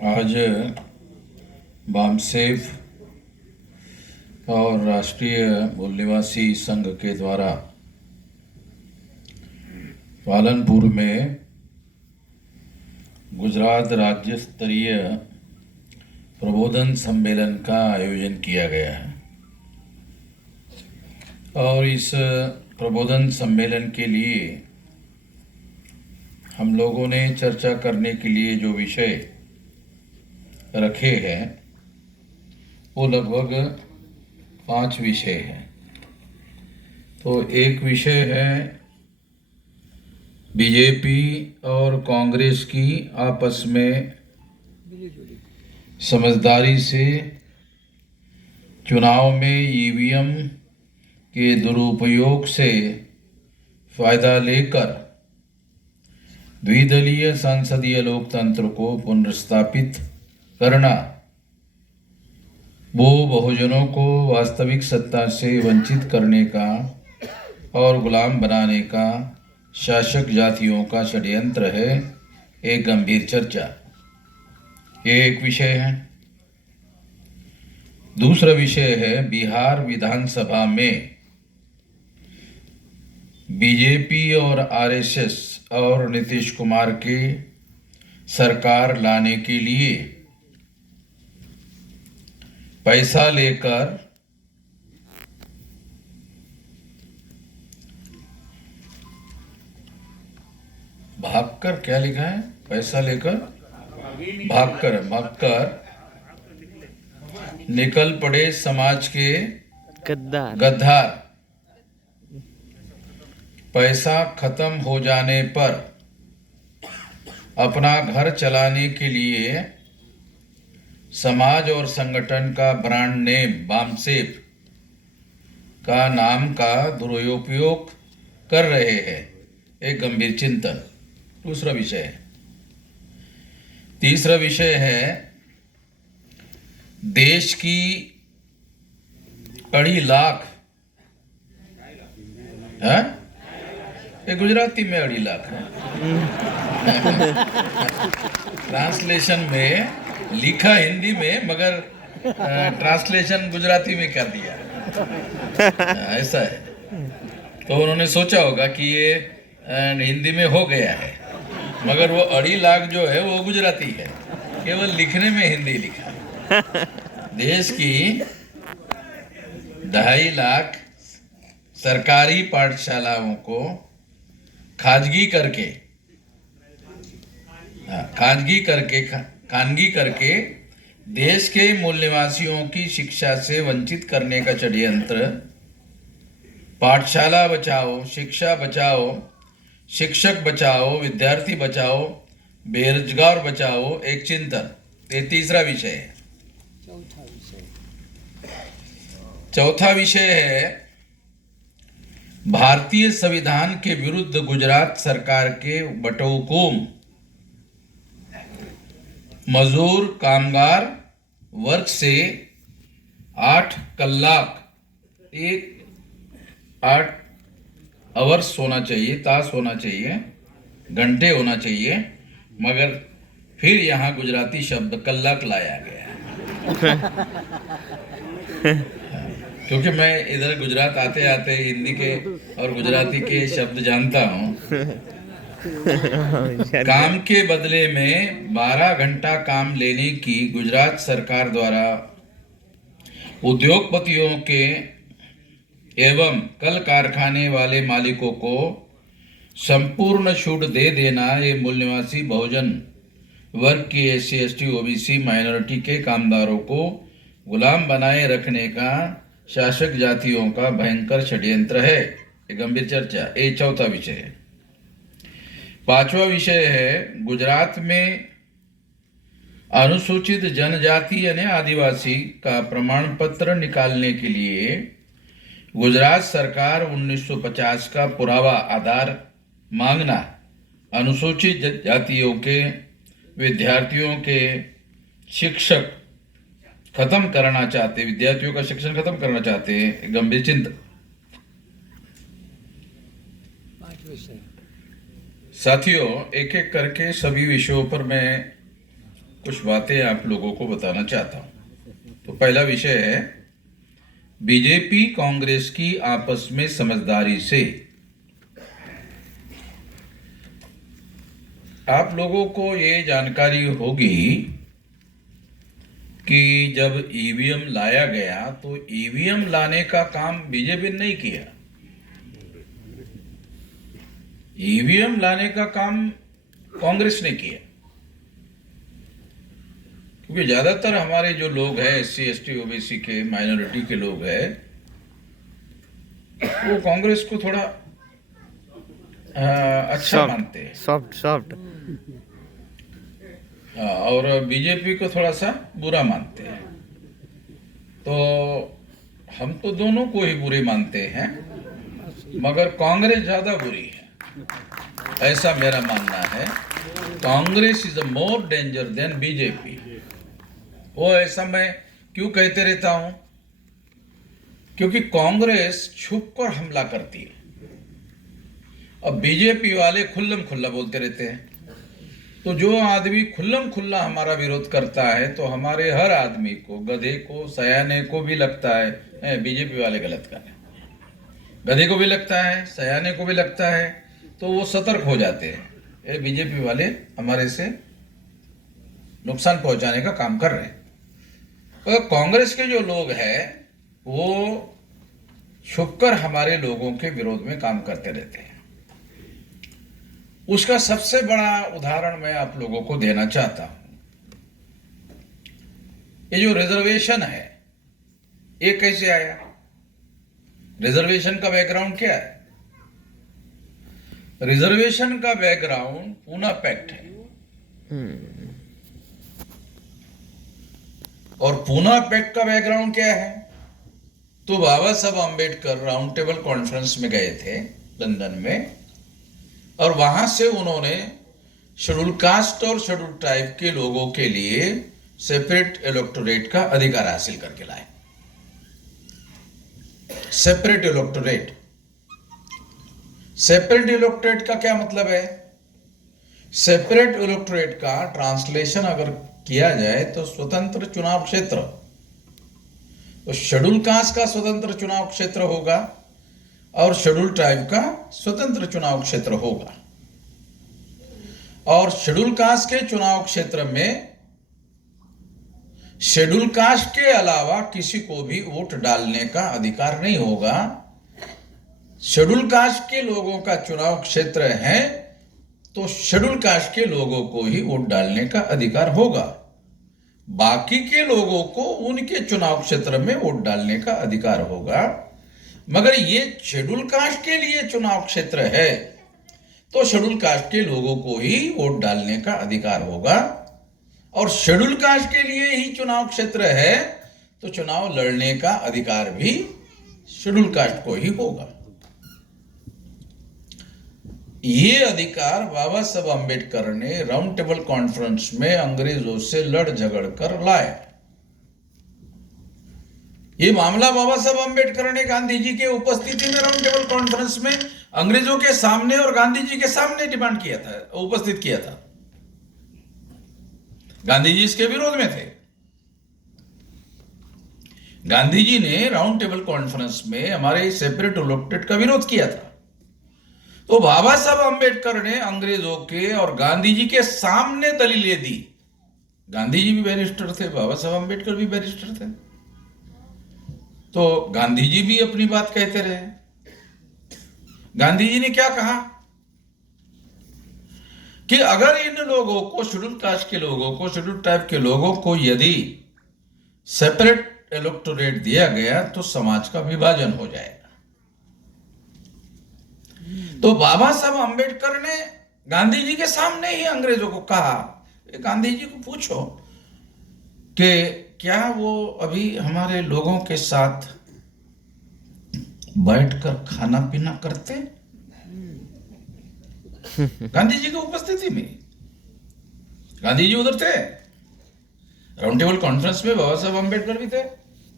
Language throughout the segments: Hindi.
आज बामसेफ और राष्ट्रीय मूल निवासी संघ के द्वारा पालनपुर में गुजरात राज्य स्तरीय प्रबोधन सम्मेलन का आयोजन किया गया है और इस प्रबोधन सम्मेलन के लिए हम लोगों ने चर्चा करने के लिए जो विषय रखे हैं वो लगभग 5 विषय हैं। तो एक विषय है बीजेपी और कांग्रेस की आपस में समझदारी से चुनाव में ईवीएम के दुरुपयोग से फायदा लेकर द्विदलीय संसदीय लोकतंत्र को पुनर्स्थापित करना, वो बहुजनों को वास्तविक सत्ता से वंचित करने का और गुलाम बनाने का शासक जातियों का षड्यंत्र है। एक गंभीर चर्चा, ये एक विषय है। दूसरा विषय है बिहार विधानसभा में बीजेपी और आरएसएस और नीतीश कुमार के सरकार लाने के लिए पैसा लेकर भागकर, क्या लिखा है, पैसा लेकर भागकर निकल पड़े समाज के गद्दार। पैसा खत्म हो जाने पर अपना घर चलाने के लिए समाज और संगठन का ब्रांड नेम बामसेफ का नाम का दुरुपयोग कर रहे हैं। एक गंभीर चिंतन। दूसरा विषय है। तीसरा विषय है देश की 2.5 लाख है, ये गुजराती में 2.5 लाख है। ट्रांसलेशन में लिखा हिंदी में, मगर ट्रांसलेशन गुजराती में कर दिया। ऐसा है। तो उन्होंने सोचा होगा कि ये हिंदी में हो गया है, मगर वो 2.5 लाख जो है वो गुजराती है, केवल लिखने में हिंदी लिखा। देश की 2.5 लाख सरकारी पाठशालाओं को खानगी करके देश के मूल निवासियों की शिक्षा से वंचित करने का षड्यंत्र। पाठशाला बचाओ, शिक्षा बचाओ, शिक्षक बचाओ, विद्यार्थी बचाओ, बेरोजगार बचाओ, एक चिंतन। ये तीसरा विषय है। चौथा विषय है भारतीय संविधान के विरुद्ध गुजरात सरकार के बटहुकूम मजदूर कामगार वर्ग से 8 आवर्स होना चाहिए, तास होना चाहिए, घंटे होना चाहिए, मगर फिर यहाँ गुजराती शब्द कल्लाक लाया गया है। क्योंकि मैं इधर गुजरात आते आते हिंदी के और गुजराती के शब्द जानता हूँ। काम के बदले में 12 घंटा काम लेने की गुजरात सरकार द्वारा उद्योगपतियों के एवं कल कारखाने वाले मालिकों को संपूर्ण छूट दे देना, ये मूल निवासी बहुजन वर्ग की SC ST OBC माइनॉरिटी के कामदारों को गुलाम बनाए रखने का शासक जातियों का भयंकर षड्यंत्र है। एक गंभीर चर्चा। ये चौथा विषय है। पांचवा विषय है गुजरात में अनुसूचित जनजाति यानी आदिवासी का प्रमाण पत्र निकालने के लिए गुजरात सरकार 1950 का पुरावा आधार मांगना। अनुसूचित जातियों के विद्यार्थियों के शिक्षक खत्म करना चाहते, विद्यार्थियों का शिक्षण खत्म करना चाहते हैं। गंभीर चिंतन। साथियों, एक एक करके सभी विषयों पर मैं कुछ बातें आप लोगों को बताना चाहता हूं। तो पहला विषय है बीजेपी कांग्रेस की आपस में समझदारी से। आप लोगों को ये जानकारी होगी कि जब ईवीएम लाया गया तो ईवीएम लाने का काम बीजेपी ने नहीं किया। ईवीएम लाने का काम कांग्रेस ने किया, क्योंकि ज्यादातर हमारे जो लोग हैं एससी एसटी ओबीसी के माइनॉरिटी के लोग हैं वो कांग्रेस को थोड़ा अच्छा मानते हैं, सॉफ्ट और बीजेपी को थोड़ा सा बुरा मानते हैं। तो हम तो दोनों को ही बुरे मानते हैं, मगर कांग्रेस ज्यादा बुरी है, ऐसा मेरा मानना है। Congress is a more danger than BJP. वो ऐसा मैं क्यों कहते रहता हूं? क्योंकि कांग्रेस छुप कर हमला करती है, अब बीजेपी वाले खुल्लम खुल्ला बोलते रहते हैं। तो जो आदमी खुल्लम खुल्ला हमारा विरोध करता है तो हमारे हर आदमी को, गधे को, सयाने को भी लगता है बीजेपी वाले गलत कर रहे हैं। गधे को भी लगता है, सयाने को भी लगता है, तो वो सतर्क हो जाते हैं, ये बीजेपी वाले हमारे से नुकसान पहुंचाने का काम कर रहे हैं। तो कांग्रेस के जो लोग हैं वो छुपकर हमारे लोगों के विरोध में काम करते रहते हैं। उसका सबसे बड़ा उदाहरण मैं आप लोगों को देना चाहता हूं। ये जो रिजर्वेशन है ये कैसे आया? रिजर्वेशन का बैकग्राउंड क्या है? रिजर्वेशन का बैकग्राउंड पूना पैक्ट है, और पूना पैक्ट का बैकग्राउंड क्या है? तो बाबा Saheb Ambedkar round table conference में गए थे लंदन में, और वहां से उन्होंने शेड्यूल कास्ट और शेड्यूल ट्राइब के लोगों के लिए सेपरेट इलेक्टोरेट का अधिकार हासिल करके लाए। सेपरेट इलेक्टोरेट, सेपरेट इलेक्टोरेट का क्या मतलब है? सेपरेट इलेक्टोरेट का ट्रांसलेशन अगर किया जाए तो स्वतंत्र चुनाव क्षेत्र। तो शेड्यूल कास्ट का स्वतंत्र चुनाव क्षेत्र होगा और शेड्यूल ट्राइब का स्वतंत्र चुनाव क्षेत्र होगा, और शेड्यूल कास्ट के चुनाव क्षेत्र में शेड्यूल कास्ट के अलावा किसी को भी वोट डालने का अधिकार नहीं होगा। शेड्यूल कास्ट के लोगों का चुनाव क्षेत्र है तो शेड्यूल कास्ट के लोगों को ही वोट डालने का अधिकार होगा, बाकी के लोगों को उनके चुनाव क्षेत्र में वोट डालने का अधिकार होगा। मगर ये शेड्यूल कास्ट के लिए चुनाव क्षेत्र है तो शेड्यूल कास्ट के लोगों को ही वोट डालने का अधिकार होगा, और शेड्यूल कास्ट के लिए ही चुनाव क्षेत्र है तो चुनाव लड़ने का अधिकार भी शेड्यूल कास्ट को ही होगा। ये अधिकार बाबा साहब आम्बेडकर ने राउंड टेबल कॉन्फ्रेंस में अंग्रेजों से लड़ झगड़ कर लाया। ये मामला बाबा साहब आम्बेडकर ने गांधी जी के उपस्थिति में राउंड टेबल कॉन्फ्रेंस में अंग्रेजों के सामने और गांधी जी के सामने डिमांड किया था, उपस्थित किया था। गांधी जी इसके विरोध में थे। गांधी जी ने राउंड टेबल कॉन्फ्रेंस में हमारे सेपरेट इलेक्टोरेट का विरोध किया था। तो बाबा साहब आम्बेडकर ने अंग्रेजों के और गांधी जी के सामने दलीलें दी। गांधी जी भी बैरिस्टर थे, बाबा साहब आम्बेडकर भी बैरिस्टर थे, तो गांधी जी भी अपनी बात कहते रहे। गांधी जी ने क्या कहा कि अगर इन लोगों को, शेड्यूल कास्ट के लोगों को, शेड्यूल ट्राइब के लोगों को यदि सेपरेट इलेक्टोरेट दिया गया तो समाज का विभाजन हो जाएगा। तो बाबा साहब आम्बेडकर ने गांधी जी के सामने ही अंग्रेजों को कहा, गांधी जी को पूछो कि क्या वो अभी हमारे लोगों के साथ बैठकर खाना पीना करते? गांधी जी की उपस्थिति में। गांधी जी उधर थे, राउंड टेबल कॉन्फ्रेंस में बाबा साहब आम्बेडकर भी थे,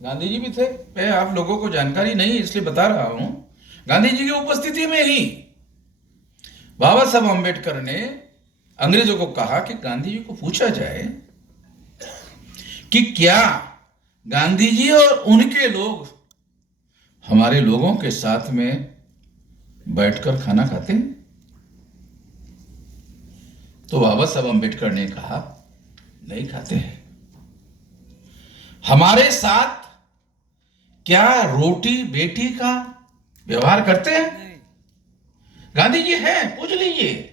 गांधी जी भी थे। मैं आप लोगों को जानकारी नहीं इसलिए बता रहा हूं। गांधी जी की उपस्थिति में ही बाबा साहब आम्बेडकर ने अंग्रेजों को कहा कि गांधी जी को पूछा जाए कि क्या गांधी जी और उनके लोग हमारे लोगों के साथ में बैठकर खाना खाते हैं? तो बाबा साहब अंबेडकर ने कहा नहीं खाते हैं। हमारे साथ क्या रोटी बेटी का व्यवहार करते हैं? गांधी जी हैं, पूछ लीजिए।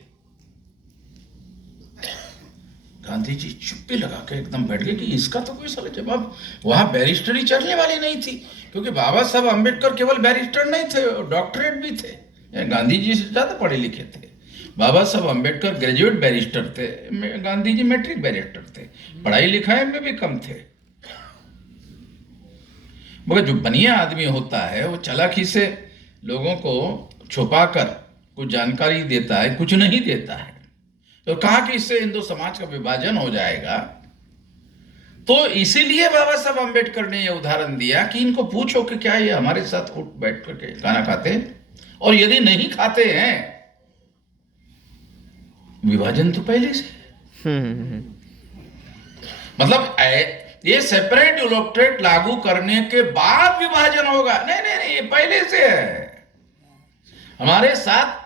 गांधी जी चुप्पी लगा के एकदम बैठ गए कि इसका तो कोई साला जवाब। वहां बैरिस्टरी चढ़ने वाली नहीं थी, क्योंकि बाबा साहब अंबेडकर केवल बैरिस्टर नहीं थे, डॉक्टरेट भी थे। गांधी जी से ज्यादा पढ़े लिखे थे। बाबा साहब अंबेडकर ग्रेजुएट बैरिस्टर थे, गांधी जी मैट्रिक बैरिस्टर थे, पढ़ाई लिखाई में भी कम थे। मगर जो बनिया आदमी होता है वो चालाकी से लोगों को छुपाकर कुछ जानकारी देता है, कुछ नहीं देता है। तो कहा कि इससे हिंदू समाज का विभाजन हो जाएगा। तो इसीलिए बाबा साहब अंबेडकर ने यह उदाहरण दिया कि इनको पूछो कि क्या ये हमारे साथ उठ बैठ करके खाना खाते हैं, और यदि नहीं खाते हैं, विभाजन तो पहले से मतलब ये सेपरेट इलेक्टोरेट लागू करने के बाद विभाजन होगा। नहीं नहीं नहीं, ये पहले से है। हमारे साथ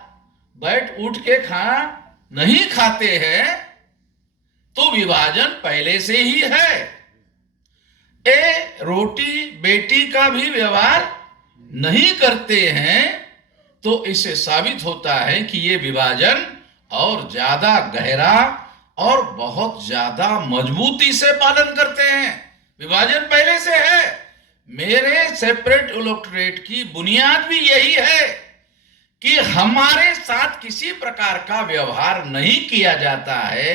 बैठ उठ के खाना नहीं खाते हैं तो विभाजन पहले से ही है। रोटी बेटी का भी व्यवहार नहीं करते हैं तो इससे साबित होता है कि ये विभाजन और ज्यादा गहरा और बहुत ज्यादा मजबूती से पालन करते हैं। विभाजन पहले से है। मेरे सेपरेट इलेक्टोरेट की बुनियाद भी यही है कि हमारे साथ किसी प्रकार का व्यवहार नहीं किया जाता है।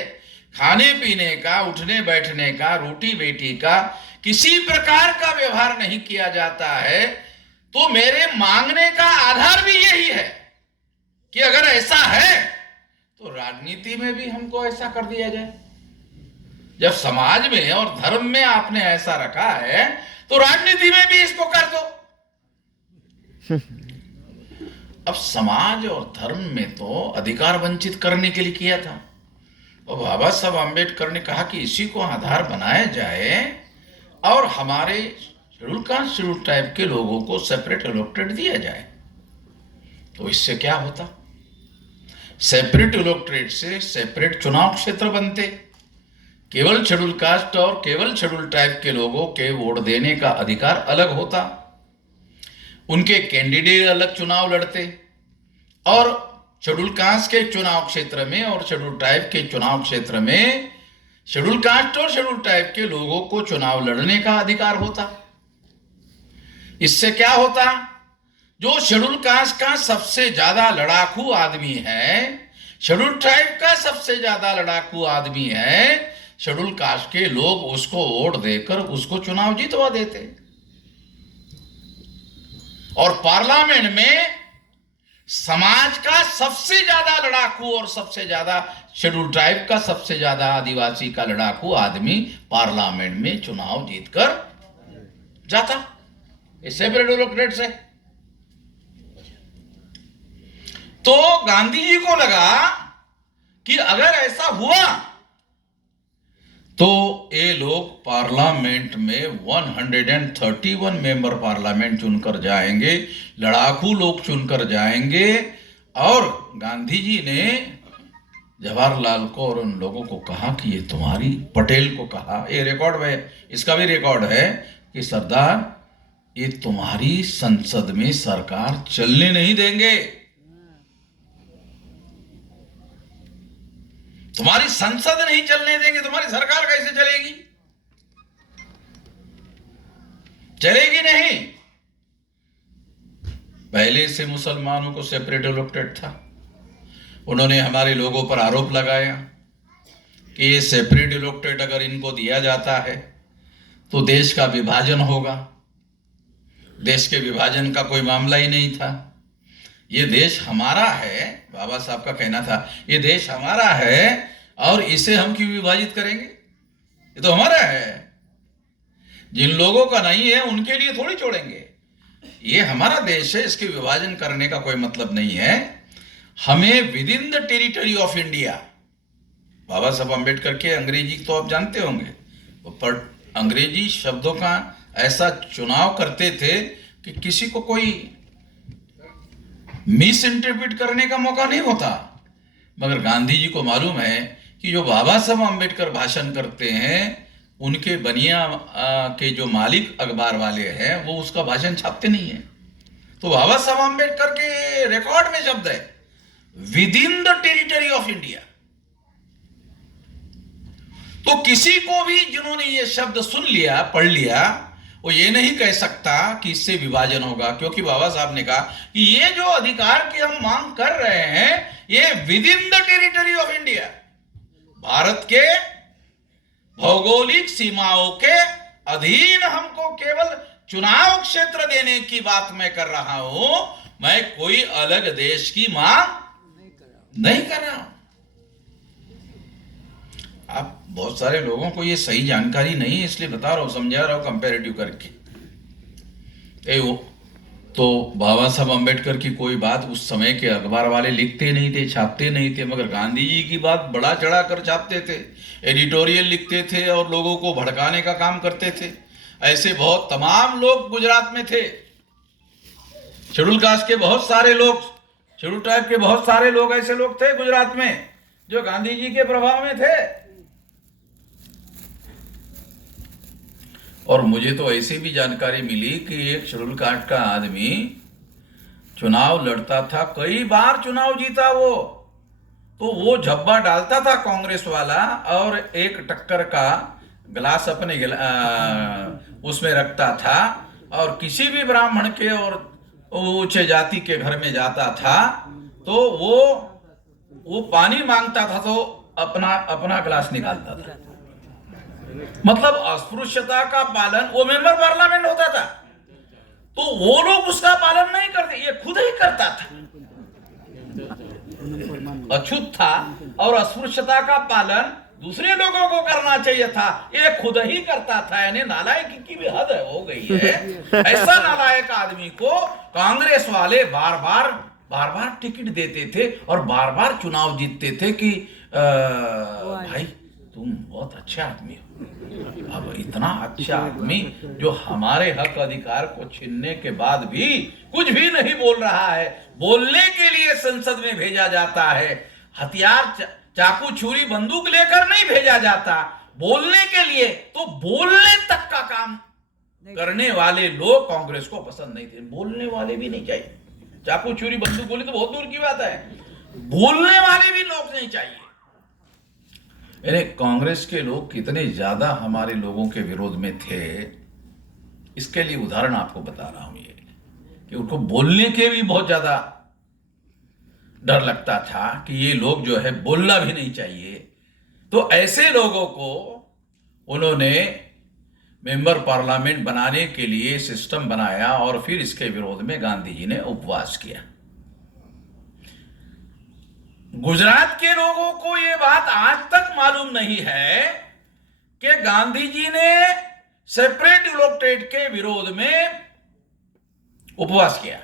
खाने पीने का, उठने बैठने का, रोटी बेटी का किसी प्रकार का व्यवहार नहीं किया जाता है। तो मेरे मांगने का आधार भी यही है कि अगर ऐसा है तो राजनीति में भी हमको ऐसा कर दिया जाए। जब समाज में और धर्म में आपने ऐसा रखा है तो राजनीति में भी इसको कर दो। अब समाज और धर्म में तो अधिकार वंचित करने के लिए किया था, और बाबा साहब अंबेडकर ने कहा कि इसी को आधार बनाया जाए और हमारे शेड्यूल कास्ट शेड्यूल टाइप के लोगों को सेपरेट इलेक्टोरेट दिया जाए। तो इससे क्या होता? सेपरेट इलेक्टोरेट से सेपरेट चुनाव क्षेत्र बनते। केवल शेड्यूल कास्ट और केवल शेड्यूल टाइप के लोगों के वोट देने का अधिकार अलग होता, उनके कैंडिडेट अलग चुनाव लड़ते, और शेड्यूल कास्ट के चुनाव क्षेत्र में और शेड्यूल टाइप के चुनाव क्षेत्र में शेड्यूल कास्ट और शेड्यूल टाइप के लोगों को चुनाव लड़ने का अधिकार होता। इससे क्या होता? जो शेड्यूल कास्ट का सबसे ज्यादा लड़ाकू आदमी है, शेड्यूल ट्राइब का सबसे ज्यादा लड़ाकू आदमी है, शेड्यूल कास्ट के लोग उसको वोट देकर उसको चुनाव जीतवा देते। और पार्लियामेंट में समाज का सबसे ज्यादा लड़ाकू और सबसे ज्यादा शेड्यूल ट्राइब का सबसे ज्यादा आदिवासी का लड़ाकू आदमी पार्लियामेंट में चुनाव जीतकर जाता, सेपरेट इलेक्टोरेट से। तो गांधी जी को लगा कि अगर ऐसा हुआ तो ये लोग पार्लियामेंट में 131 मेंबर पार्लियामेंट चुनकर जाएंगे, लड़ाकू लोग चुनकर जाएंगे। और गांधी जी ने जवाहरलाल को और उन लोगों को कहा कि ये तुम्हारी, पटेल को कहा, ये रिकॉर्ड में, इसका भी रिकॉर्ड है कि सरदार ये तुम्हारी संसद में सरकार चलने नहीं देंगे, तुम्हारी संसद नहीं चलने देंगे, तुम्हारी सरकार कैसे चलेगी? चलेगी नहीं। पहले से मुसलमानों को सेपरेट इलेक्टोरेट था। उन्होंने हमारे लोगों पर आरोप लगाया कि ये सेपरेट इलेक्टोरेट अगर इनको दिया जाता है तो देश का विभाजन होगा। देश के विभाजन का कोई मामला ही नहीं था। ये देश हमारा है, बाबा साहब का कहना था, ये देश हमारा है और इसे हम क्यों विभाजित करेंगे? ये तो हमारा है। जिन लोगों का नहीं है उनके लिए थोड़ी छोड़ेंगे। ये हमारा देश है, इसके विभाजन करने का कोई मतलब नहीं है। हमें within the territory of India, Baba Saheb Ambedkar के अंग्रेजी तो आप जानते होंगे, वो अंग्रेजी शब्दों का ऐसा चुनाव करते थे कि किसी को कोई मिस इंटरप्रिट करने का मौका नहीं होता। मगर गांधी जी को मालूम है कि जो बाबा साहब अम्बेडकर भाषण करते हैं, उनके बनिया के जो मालिक अखबार वाले हैं वो उसका भाषण छापते नहीं है। तो बाबा साहब अम्बेडकर के रिकॉर्ड में शब्द है with in the territory of India. तो किसी को भी जिन्होंने ये शब्द सुन लिया, पढ़ लिया, वो ये नहीं कह सकता कि इससे विभाजन होगा, क्योंकि बाबा साहब ने कहा कि ये जो अधिकार की हम मांग कर रहे हैं ये with in the territory of India, Bharat के भौगोलिक सीमाओं के अधीन हमको केवल चुनाव क्षेत्र देने की बात मैं कर रहा हूं, मैं कोई अलग देश की मांग नहीं कर रहा हूं। आप बहुत सारे लोगों को ये सही जानकारी नहीं है, इसलिए बता रहा हूं, समझा रहा हूं कंपैरेटिव करके। तो बाबा साहब अम्बेडकर की कोई बात उस समय के अखबार वाले लिखते नहीं थे, छापते नहीं थे, मगर गांधी जी की बात बड़ा चढ़ा कर छापते थे, एडिटोरियल लिखते थे और लोगों को भड़काने का काम करते थे। ऐसे बहुत तमाम लोग गुजरात में थे, शेड्यूल कास्ट के बहुत सारे लोग, शेड्यूल ट्राइब के बहुत सारे लोग ऐसे लोग थे गुजरात में जो गांधी जी के प्रभाव में थे। और मुझे तो ऐसी भी जानकारी मिली कि एक शेड्यूल कास्ट का आदमी चुनाव लड़ता था, कई बार चुनाव जीता वो, तो वो झब्बा डालता था कांग्रेस वाला और एक टक्कर का गिलास अपने उसमें रखता था, और किसी भी ब्राह्मण के और ऊंचे जाति के घर में जाता था तो वो पानी मांगता था तो अपना गिलास निकालता था। मतलब अस्पृश्यता का पालन, वो मेंबर पार्लियामेंट होता था तो वो लोग उसका पालन नहीं करते, ये खुद ही करता था, अछूत था। और अस्पृश्यता का पालन दूसरे लोगों को करना चाहिए था, ये खुद ही करता था। यानी नालायकी की भी हद हो गई है। ऐसा नालायक आदमी को कांग्रेस वाले बार बार टिकट देते थे और बार बार चुनाव जीतते थे कि भाई तुम बहुत अच्छा आदमी हो। अब इतना अच्छा आदमी जो हमारे हक अधिकार को छीनने के बाद भी कुछ भी नहीं बोल रहा है, बोलने के लिए संसद में भेजा जाता है, हथियार चाकू छुरी बंदूक लेकर नहीं भेजा जाता, बोलने के लिए, तो बोलने तक का काम करने वाले लोग कांग्रेस को पसंद नहीं थे। बोलने वाले भी नहीं चाहिए, चाकू छुरी बंदूक गोली तो बहुत दूर की बात है, बोलने वाले भी लोग नहीं चाहिए। यानी कांग्रेस के लोग कितने ज्यादा हमारे लोगों के विरोध में थे, इसके लिए उदाहरण आपको बता रहा हूं ये कि उनको बोलने के भी बहुत ज्यादा डर लगता था कि ये लोग जो है बोलना भी नहीं चाहिए। तो ऐसे लोगों को उन्होंने मेंबर पार्लियामेंट बनाने के लिए सिस्टम बनाया और फिर इसके विरोध में गांधी जी ने उपवास किया। गुजरात के लोगों को यह बात आज तक मालूम नहीं है कि गांधी जी ने सेपरेट इलेक्टेड के विरोध में उपवास किया।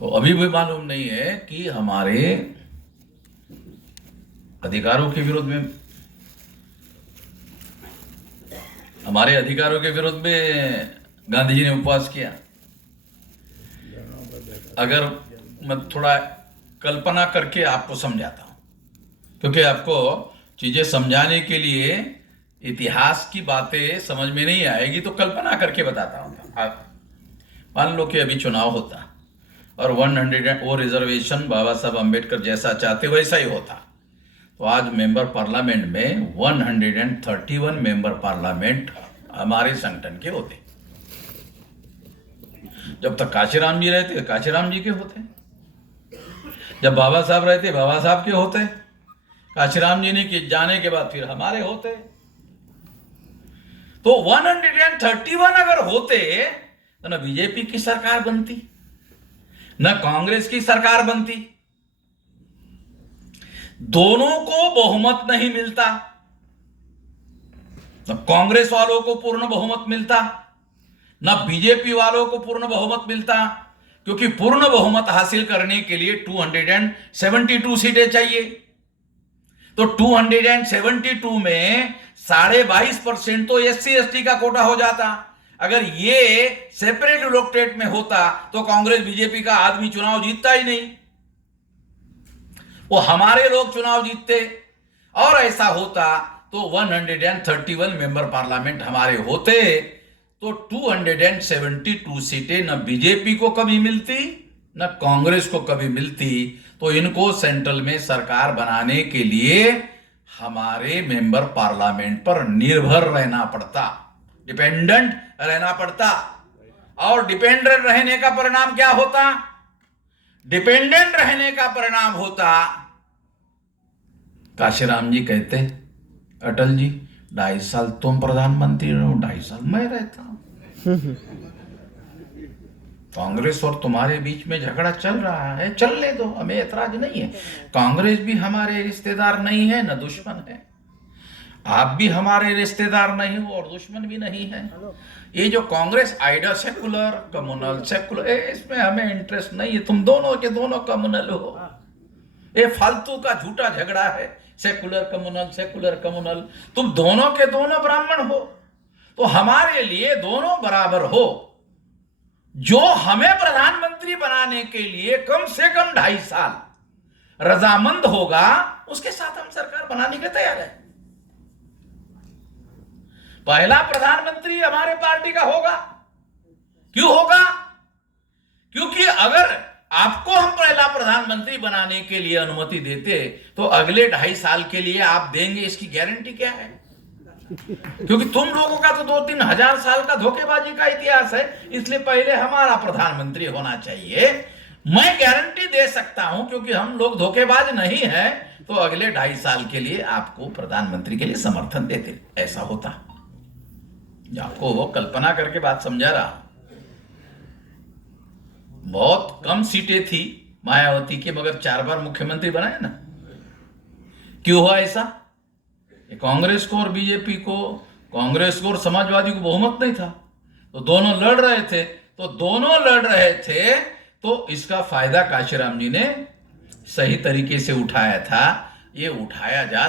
तो अभी भी मालूम नहीं है कि हमारे अधिकारों के विरोध में, हमारे अधिकारों के विरोध में गांधी जी ने उपवास किया। अगर मैं थोड़ा कल्पना करके आपको समझाता हूं, क्योंकि आपको चीजें समझाने के लिए इतिहास की बातें समझ में नहीं आएगी, तो कल्पना करके बताता हूं। मान लो कि अभी चुनाव होता और 100 वो रिजर्वेशन बाबा साहब अम्बेडकर जैसा चाहते वैसा ही होता, तो आज मेंबर पार्लियामेंट में 131 मेंबर पार्लियामेंट हमारे संगठन के होते। जब तक काशीराम जी रहते काशीराम जी के होते, जब बाबा साहब रहते बाबा साहब के होते, काशीराम जी ने जाने के बाद फिर हमारे होते। तो 131 अगर होते तो न बीजेपी की सरकार बनती, न कांग्रेस की सरकार बनती, दोनों को बहुमत नहीं मिलता, न कांग्रेस वालों को पूर्ण बहुमत मिलता, न बीजेपी वालों को पूर्ण बहुमत मिलता, क्योंकि पूर्ण बहुमत हासिल करने के लिए 272 सीटें चाहिए। तो 272 में 22.5% तो SC/ST का कोटा हो जाता। अगर ये सेपरेट इलेक्टोरेट में होता तो कांग्रेस बीजेपी का आदमी चुनाव जीतता ही नहीं, वो हमारे लोग चुनाव जीतते। और ऐसा होता तो 131 मेंबर पार्लियामेंट हमारे होते, तो 272 सीटें न बीजेपी को कभी मिलती न कांग्रेस को कभी मिलती। तो इनको सेंट्रल में सरकार बनाने के लिए हमारे मेंबर पार्लियामेंट पर निर्भर रहना पड़ता, डिपेंडेंट रहना पड़ता। और डिपेंडेंट रहने का परिणाम क्या होता? डिपेंडेंट रहने का परिणाम होता, काशीराम जी कहते, अटल जी 2.5 साल तुम प्रधानमंत्री रहो, 2.5 साल मैं रहता हूं। कांग्रेस और तुम्हारे बीच में झगड़ा चल रहा है, चल ले दो, हमें ऐतराज नहीं है। कांग्रेस भी हमारे रिश्तेदार नहीं है न दुश्मन है, आप भी हमारे रिश्तेदार नहीं हो और दुश्मन भी नहीं है। ये जो Congress idea secular communal secular, इसमें हमें इंटरेस्ट नहीं है। तुम दोनों के दोनों कम्युनल हो, ये फालतू का झूठा झगड़ा है। सेकुलर कम्युनल, तुम दोनों के दोनों ब्राह्मण हो तो हमारे लिए दोनों बराबर हो। जो हमें प्रधानमंत्री बनाने के लिए कम से कम 2.5 साल रजामंद होगा, उसके साथ हम सरकार बनाने के तैयार है। पहला प्रधानमंत्री हमारे पार्टी का होगा। क्यों होगा? क्योंकि अगर आपको हम पहला प्रधानमंत्री बनाने के लिए अनुमति देते तो अगले 2.5 साल के लिए आप देंगे, इसकी गारंटी क्या है? क्योंकि तुम लोगों का तो 2-3 हजार साल का धोखेबाजी का इतिहास है, इसलिए पहले हमारा प्रधानमंत्री होना चाहिए। मैं गारंटी दे सकता हूं, क्योंकि हम लोग धोखेबाज नहीं है, तो अगले 2.5 साल के लिए आपको प्रधानमंत्री के लिए समर्थन देते। ऐसा होता। आपको वो कल्पना करके बात समझा रहा। बहुत कम सीटें थी मायावती के, मगर 4 बार मुख्यमंत्री बनाए ना। क्यों हुआ ऐसा? कांग्रेस को और बीजेपी को, कांग्रेस को और समाजवादी को बहुमत नहीं था, तो दोनों लड़ रहे थे। तो इसका फायदा काशीराम जी ने सही तरीके से उठाया था। ये उठाया जा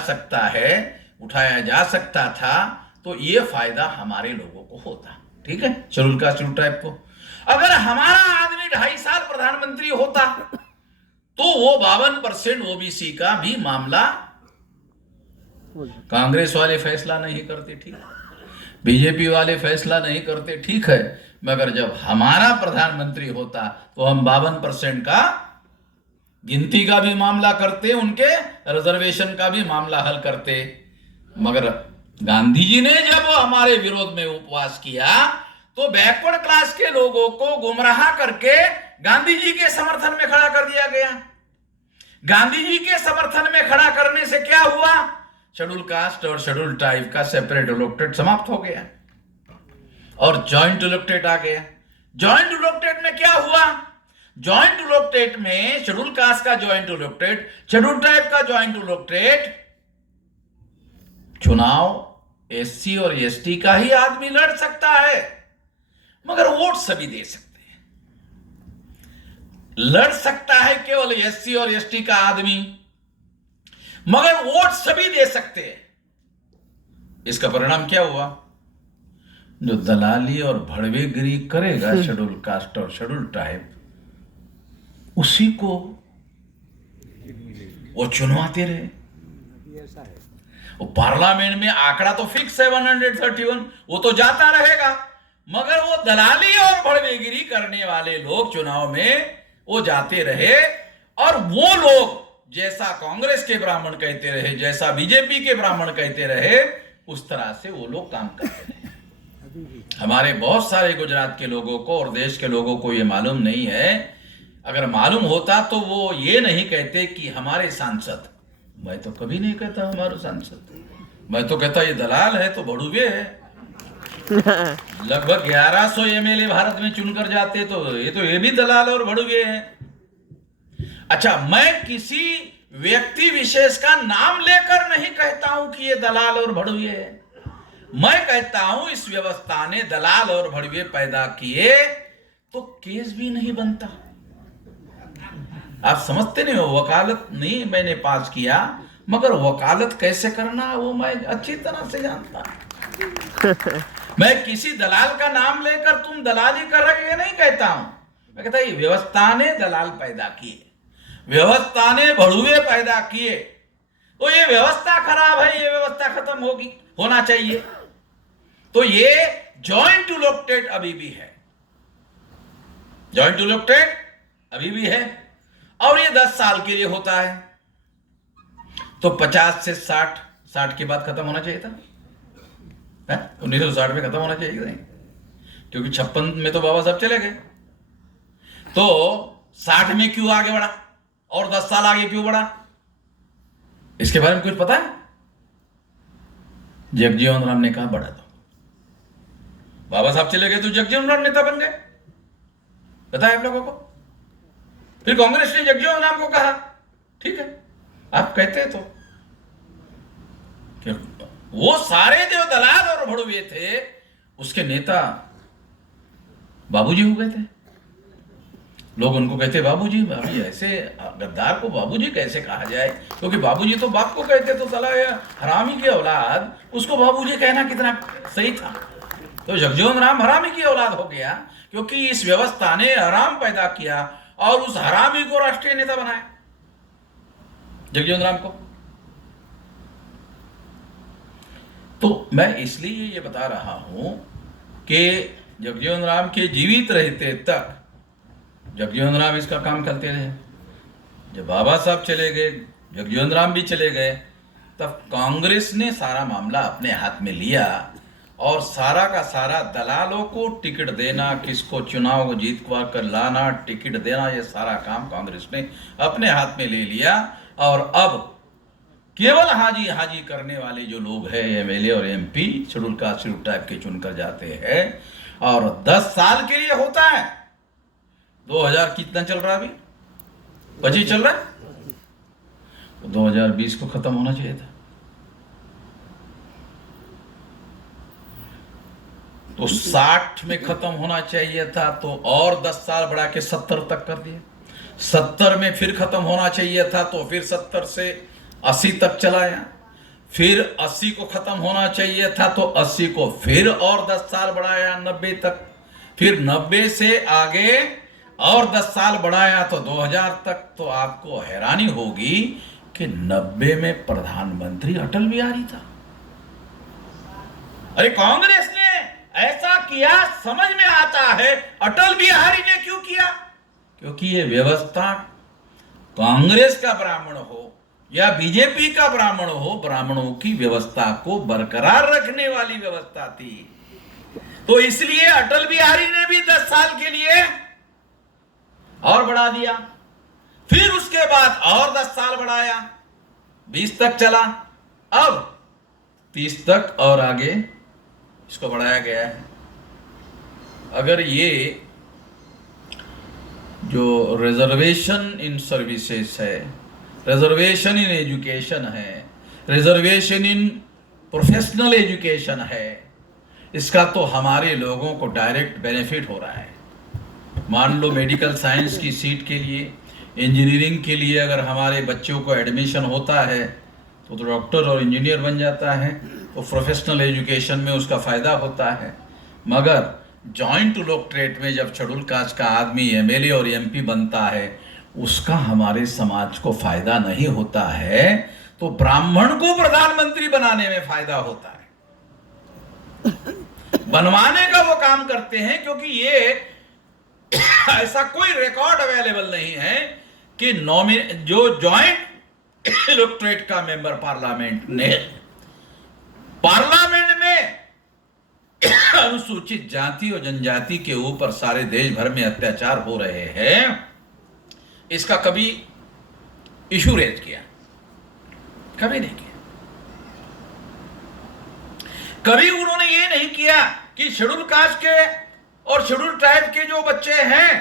सकता था, तो ये फायदा हमारे लोगों को होता। ठीक है, शेड्यूल कास्ट शेड्यूल ट्राइब को अगर हमारा आदमी 2.5 साल प्रधानमंत्री होता तो वो 52% ओबीसी का भी मामला, कांग्रेस वाले फैसला नहीं करते, ठीक, बीजेपी वाले फैसला नहीं करते, ठीक है, मगर जब हमारा प्रधानमंत्री होता तो हम 52% का गिनती का भी मामला करते, उनके रिजर्वेशन का भी मामला हल करते। मगर गांधी जी ने जब हमारे विरोध में उपवास किया तो बैकवर्ड क्लास के लोगों को गुमराह करके गांधी जी के समर्थन में खड़ा कर दिया गया। गांधी जी के समर्थन में खड़ा करने से क्या हुआ? शेड्यूल कास्ट और शेड्यूल ट्राइब का सेपरेट इलेक्टोरेट समाप्त हो गया और जॉइंट इलेक्टोरेट आ गया। जॉइंट इलेक्टोरेट में क्या हुआ? जॉइंट इलेक्टोरेट में शेड्यूल कास्ट का जॉइंट इलेक्टोरेट, शेड्यूल ट्राइब का जॉइंट इलेक्टोरेट, चुनाव SC और ST का ही आदमी लड़ सकता है, मगर वोट सभी दे सकते हैं। लड़ सकता है केवल SC और ST का आदमी, मगर वोट सभी दे सकते हैं। इसका परिणाम क्या हुआ? जो दलाली और भड़वेगिरी करेगा शेड्यूल कास्ट और शेड्यूल ट्राइब, उसी को वो चुनवाते रहे। वो पार्लियामेंट में आंकड़ा तो फिक्स है 131, वो तो जाता रहेगा, मगर वो दलाली और भड़वेगिरी करने वाले लोग चुनाव में वो जाते रहे। और वो लोग जैसा कांग्रेस के ब्राह्मण कहते रहे, जैसा बीजेपी के ब्राह्मण कहते रहे, उस तरह से वो लोग काम करते रहे। हमारे बहुत सारे गुजरात के लोगों को और देश के लोगों को ये मालूम नहीं है। अगर मालूम होता तो वो ये नहीं कहते कि हमारे सांसद, मैं तो कभी नहीं कहता हमारे सांसद, मैं तो कहता ये दलाल है तो बड़ुए है। लगभग 1100 MLA भारत में चुनकर जाते, तो ये भी दलाल और बड़ुए हैं। अच्छा, मैं किसी व्यक्ति विशेष का नाम लेकर नहीं कहता हूं कि ये दलाल और भड़ुए है। मैं कहता हूं इस व्यवस्था ने दलाल और भड़ुए पैदा किए तो केस भी नहीं बनता। आप समझते नहीं हो, वकालत नहीं मैंने पास किया मगर वकालत कैसे करना वो मैं अच्छी तरह से जानता हूं। मैं किसी दलाल का नाम लेकर तुम दलाली कर रहे ये नहीं कहता हूं। मैं कहता ये व्यवस्था ने दलाल पैदा किए, व्यवस्था ने भड़ुए पैदा किए, तो ये व्यवस्था खराब है, ये व्यवस्था खत्म होगी, होना चाहिए। तो ये जॉइंट इलेक्टेड अभी भी है, जॉइंट इलेक्टेड अभी भी है, और ये 10 साल के लिए होता है। तो 50 से 60 के बाद खत्म होना चाहिए था, 1960 में खत्म होना चाहिए नहीं, क्योंकि 56 में तो बाबा साहब चले गए। तो 60 में क्यों आगे बढ़ा और 10 साल आगे क्यों बढ़ा, इसके बारे में कुछ पता है? जगजीवन राम ने कहा बढ़ा दो। बाबा साहब चले गए तो जगजीवन राम नेता बन गए, पता है आप लोगों को? फिर कांग्रेस ने जगजीवन राम को कहा ठीक है आप कहते हैं तो, वो सारे जो दलाल और भड़ुए थे उसके नेता बाबूजी हो गए थे। लोग उनको कहते बाबूजी, बाबूजी ऐसे गद्दार को बाबूजी कैसे कहा जाए, क्योंकि बाबूजी तो बाप को कहते तो साला हरामी की औलाद, उसको बाबूजी कहना कितना सही था। तो जगजीवन राम हरामी की औलाद हो गया, क्योंकि इस व्यवस्था ने हराम पैदा किया और उस हरामी को राष्ट्रीय नेता बनाया, जगजीवन राम को। तो मैं इसलिए ये बता रहा हूं कि जगजीवन राम के जीवित रहते तक जगजीवन राम इसका काम करते रहे। जब बाबा साहब चले गए, जगजीवन राम भी चले गए, तब कांग्रेस ने सारा मामला अपने हाथ में लिया और सारा का सारा दलालों को टिकट देना, किसको चुनाव जीत कर लाना, टिकट देना, ये सारा काम कांग्रेस ने अपने हाथ में ले लिया। और अब केवल हाजी हाजी करने वाले जो लोग हैं एमएलए और MP schedule caste schedule tribe के चुनकर जाते हैं, और 10 साल के लिए होता है। 2000 कितना चल रहा है अभी, 25 चल रहा है, तो 2020 को खत्म होना चाहिए था। तो 60 में खत्म होना चाहिए था, तो और 10 साल बढ़ा के 70 तक कर दिए। 70 में फिर खत्म होना चाहिए था, तो फिर 70 से 80 तक चलाया। फिर 80 को खत्म होना चाहिए था, तो 80 को फिर और 10 साल बढ़ाया 90 तक। फिर 90 से आगे और 10 साल बढ़ाया तो 2000 तक। तो आपको हैरानी होगी कि 90 में प्रधानमंत्री अटल बिहारी था। अरे कांग्रेस ने ऐसा किया, समझ में आता है अटल बिहारी ने क्यों किया, क्योंकि ये व्यवस्था कांग्रेस का ब्राह्मण हो या बीजेपी का ब्राह्मण हो, ब्राह्मणों की व्यवस्था को बरकरार रखने वाली व्यवस्था थी। तो इसलिए अटल बिहारी ने भी 10 साल के लिए और बढ़ा दिया। फिर उसके बाद और 10 साल बढ़ाया, 20 तक चला, अब 30 तक और आगे इसको बढ़ाया गया है। अगर ये जो रिजर्वेशन इन सर्विसेज है, रिजर्वेशन इन एजुकेशन है, रिजर्वेशन इन प्रोफेशनल एजुकेशन है, इसका तो हमारे लोगों को डायरेक्ट बेनिफिट हो रहा है। मान लो मेडिकल साइंस की सीट के लिए, इंजीनियरिंग के लिए अगर हमारे बच्चों को एडमिशन होता है तो डॉक्टर और इंजीनियर बन जाता है, तो प्रोफेशनल एजुकेशन में उसका फ़ायदा होता है। मगर जॉइंट इलेक्टोरेट में जब शेड्यूल कास्ट का आदमी एमएलए और एमपी बनता है, उसका हमारे समाज को फ़ायदा नहीं होता है, तो ब्राह्मण को प्रधानमंत्री बनाने में फ़ायदा होता है, बनवाने का वो काम करते हैं। क्योंकि ये ऐसा कोई रिकॉर्ड अवेलेबल नहीं है कि जो जॉइंट इलेक्टोरेट का मेंबर पार्लियामेंट ने पार्लियामेंट में अनुसूचित जाति और जनजाति के ऊपर सारे देश भर में अत्याचार हो रहे हैं, इसका कभी इशू रेज किया? कभी नहीं किया। कभी उन्होंने ये नहीं किया कि शेड्यूल कास्ट के और शेड्यूल ट्राइब के जो बच्चे हैं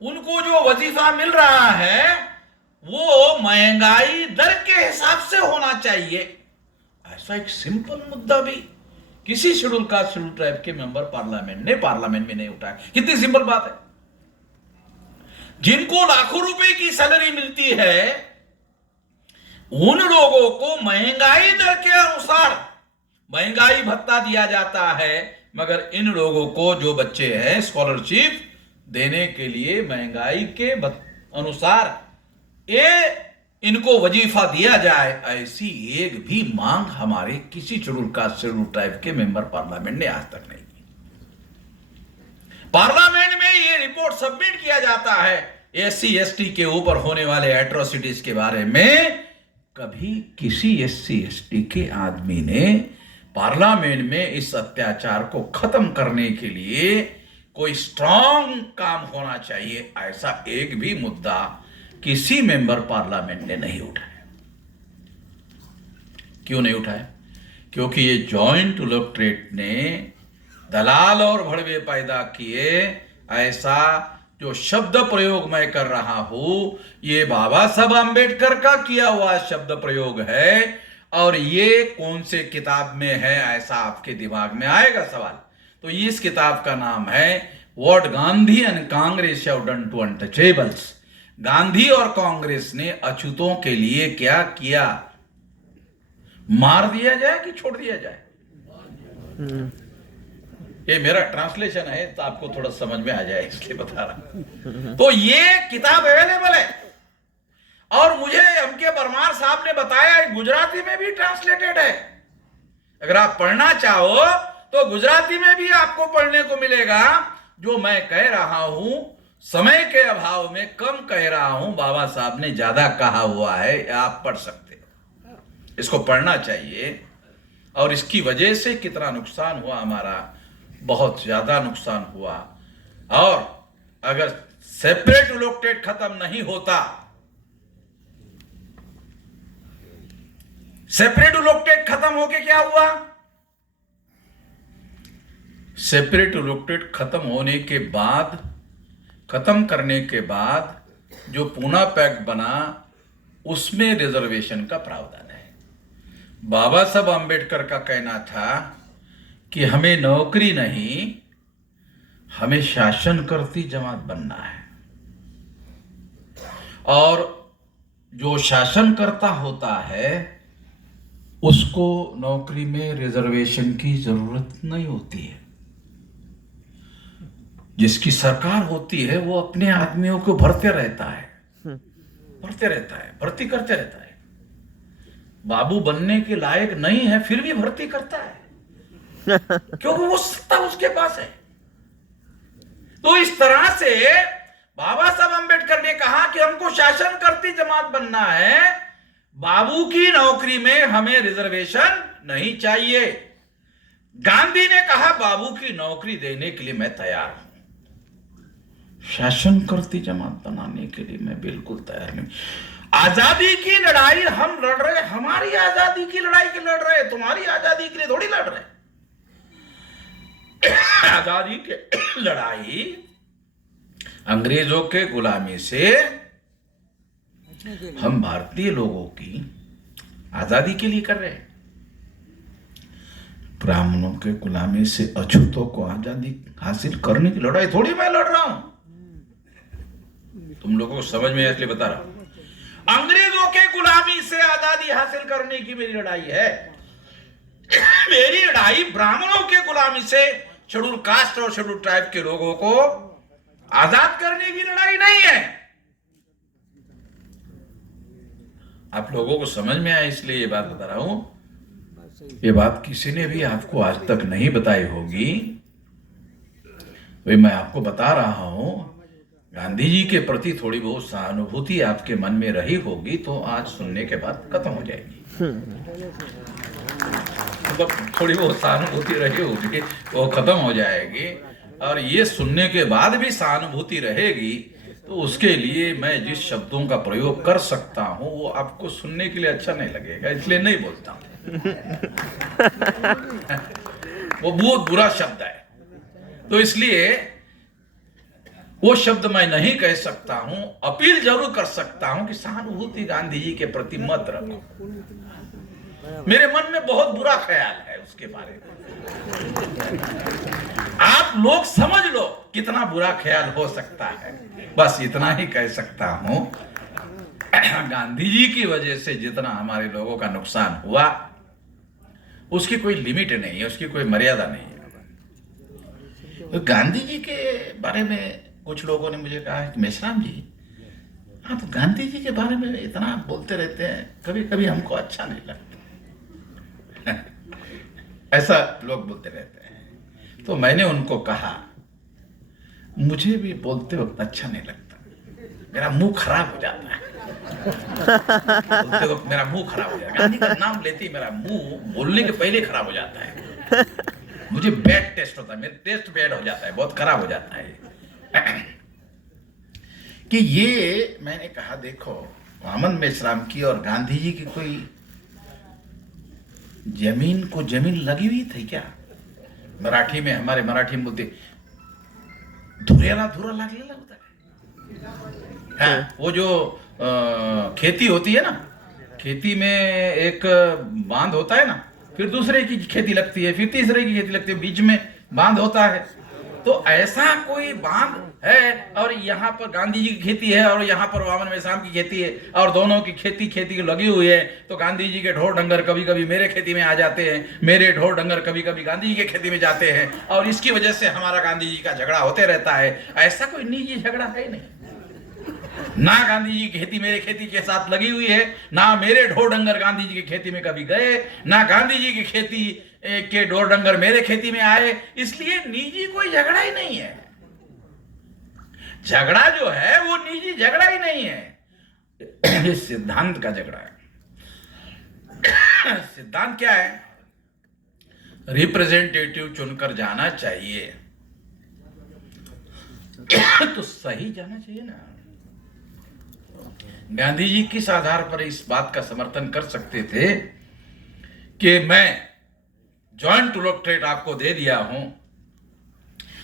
उनको जो वजीफा मिल रहा है वो महंगाई दर के हिसाब से होना चाहिए। ऐसा एक सिंपल मुद्दा भी किसी शेड्यूल कास्ट शेड्यूल ट्राइब के मेंबर पार्लियामेंट में नहीं उठाया। कितनी सिंपल बात है। जिनको लाखों रुपए की सैलरी मिलती है उन लोगों को महंगाई दर के अनुसार महंगाई भत्ता दिया जाता है, मगर इन लोगों को जो बच्चे हैं स्कॉलरशिप देने के लिए महंगाई के अनुसार ये इनको वजीफा दिया जाए, ऐसी एक भी मांग हमारे किसी शेड्यूल कास्ट शेड्यूल ट्राइब के मेंबर पार्लियामेंट ने आज तक नहीं की। पार्लियामेंट में ये रिपोर्ट सबमिट किया जाता है एससी एसटी के ऊपर होने वाले एट्रोसिटीज के बारे में, कभी किसी एससी एसटी के आदमी ने पार्लियामेंट में इस अत्याचार को खत्म करने के लिए कोई स्ट्रांग काम होना चाहिए, ऐसा एक भी मुद्दा किसी मेंबर पार्लियामेंट ने नहीं उठाया। क्यों नहीं उठाया? क्योंकि ये जॉइंट इलेक्टोरेट ने दलाल और भड़वे पैदा किए। ऐसा जो शब्द प्रयोग मैं कर रहा हूं ये बाबा साहब आंबेडकर का किया हुआ शब्द प्रयोग है, और ये कौन से किताब में है ऐसा आपके दिमाग में आएगा सवाल। तो इस किताब का नाम है what Gandhi and Congress have done to untouchables. Gandhi और कांग्रेस ने अछूतों के लिए क्या किया? मार दिया जाए कि छोड़ दिया जाए? ये मेरा ट्रांसलेशन है तो आपको थोड़ा समझ में आ जाए इसलिए बता रहा हूं। तो ये किताब अवेलेबल है और मुझे एमके परमार साहब ने बताया गुजराती में भी ट्रांसलेटेड है। अगर आप पढ़ना चाहो तो गुजराती में भी आपको पढ़ने को मिलेगा। जो मैं कह रहा हूं समय के अभाव में कम कह रहा हूं, बाबा साहब ने ज्यादा कहा हुआ है, आप पढ़ सकते हो। इसको पढ़ना चाहिए। और इसकी वजह से कितना नुकसान हुआ हमारा, बहुत ज्यादा नुकसान हुआ। और अगर सेपरेट इलेक्टोरेट खत्म नहीं होता, सेपरेट इलेक्टोरेट खत्म होके क्या हुआ? सेपरेट इलेक्टोरेट खत्म होने के बाद, खत्म करने के बाद जो पूना पैक्ट बना उसमें रिजर्वेशन का प्रावधान है। बाबा साहब आंबेडकर का कहना था कि हमें नौकरी नहीं, हमें शासन करती जमात बनना है, और जो शासन करता होता है उसको नौकरी में रिजर्वेशन की जरूरत नहीं होती है। जिसकी सरकार होती है वो अपने आदमियों को भरते रहता है, भर्ती करते रहता है। बाबू बनने के लायक नहीं है फिर भी भर्ती करता है क्योंकि वो सत्ता उसके पास है। तो इस तरह से बाबा साहब आंबेडकर ने कहा कि हमको शासन करती जमात बनना है, बाबू की नौकरी में हमें रिजर्वेशन नहीं चाहिए। गांधी ने कहा बाबू की नौकरी देने के लिए मैं तैयार हूं, शासन करती जमात बनाने के लिए मैं बिल्कुल तैयार नहीं। आजादी की लड़ाई हम लड़ रहे, हमारी आजादी की लड़ाई के लड़ रहे, तुम्हारी आजादी के लिए थोड़ी लड़ रहे। आजादी की लड़ाई अंग्रेजों के गुलामी से हम भारतीय लोगों की आजादी के लिए कर रहे हैं। ब्राह्मणों के गुलामी से अछूतों को आजादी हासिल करने की लड़ाई थोड़ी मैं लड़ रहा हूं। तुम लोगों को समझ में इसलिए बता रहा हूं। अंग्रेजों के गुलामी से आजादी हासिल करने की मेरी लड़ाई है। मेरी लड़ाई ब्राह्मणों के गुलामी से शेड्यूल कास्ट और शेड्यूल ट्राइब के लोगों को आजाद करने की लड़ाई नहीं है। आप लोगों को समझ में आया इसलिए ये बात बता रहा हूं। ये बात किसी ने भी आपको आज तक नहीं बताई होगी, वही मैं आपको बता रहा हूं। गांधी जी के प्रति थोड़ी बहुत सहानुभूति आपके मन में रही होगी तो आज सुनने के बाद खत्म हो जाएगी। मतलब थोड़ी बहुत सहानुभूति रही होगी वो खत्म हो जाएगी, और ये सुनने के बाद भी सहानुभूति रहेगी तो उसके लिए मैं जिस शब्दों का प्रयोग कर सकता हूं वो आपको सुनने के लिए अच्छा नहीं लगेगा, इसलिए नहीं बोलता हूं। वो बहुत बुरा शब्द है, तो इसलिए वो शब्द मैं नहीं कह सकता हूं। अपील जरूर कर सकता हूं कि सहानुभूति गांधी जी के प्रति मत रखो। मेरे मन में बहुत बुरा ख्याल है उसके बारे में। आप लोग समझ लो कितना बुरा ख्याल हो सकता है, बस इतना ही कह सकता हूं। गांधी जी की वजह से जितना हमारे लोगों का नुकसान हुआ उसकी कोई लिमिट नहीं है, उसकी कोई मर्यादा नहीं है। तो गांधी जी के बारे में कुछ लोगों ने मुझे कहा कि मेश्राम जी, हाँ तो गांधी जी के बारे में इतना बोलते रहते हैं, कभी कभी हमको अच्छा नहीं लगता। ऐसा लोग बोलते रहते हैं। तो मैंने उनको कहा मुझे भी बोलते वक्त अच्छा नहीं लगता, मेरा मुंह खराब हो जाता है। बोलते वक्त मेरा मुंह खराब हो जाता है, गांधी का नाम लेते ही मेरा मुंह बोलने के पहले खराब हो जाता है। मुझे बैड टेस्ट होता है, मेरा टेस्ट बैड हो जाता है, बहुत खराब हो जाता है। कि ये मैंने कहा देखो, वामन मेश्राम की और गांधी जी की कोई जमीन को जमीन लगी हुई थी क्या? मराठी में, हमारे मराठी में बोलते धुरेला धुरा लागलेला होता है। हाँ, वो जो खेती होती है ना, खेती में एक बांध होता है ना, फिर दूसरे की खेती लगती है, फिर तीसरे की खेती लगती है, बीच में बांध होता है। तो ऐसा कोई बांध है और यहाँ पर गांधी जी की खेती है और यहाँ पर वामन मेश्राम की खेती है और दोनों की खेती लगी हुई है। तो गांधी जी के ढोर डंगर कभी कभी मेरे खेती में आ जाते हैं, मेरे ढोर डंगर कभी कभी गांधी जी के खेती में जाते हैं और इसकी वजह से हमारा गांधी जी का झगड़ा होते रहता है। ऐसा कोई निजी झगड़ा है नहीं। ना गांधी जी की खेती मेरे खेती के साथ लगी हुई है, ना मेरे ढोर डंगर गांधी जी की खेती में कभी गए, ना गांधी जी की खेती के ढोर डंगर मेरे खेती में आए। इसलिए निजी कोई झगड़ा ही नहीं है। झगड़ा जो है वो निजी झगड़ा ही नहीं है, ये सिद्धांत का झगड़ा है। सिद्धांत क्या है? रिप्रेजेंटेटिव चुनकर जाना चाहिए तो सही जाना चाहिए ना। गांधी जी किस आधार पर इस बात का समर्थन कर सकते थे कि मैं जॉइंट इलेक्टोरेट आपको दे दिया हूं,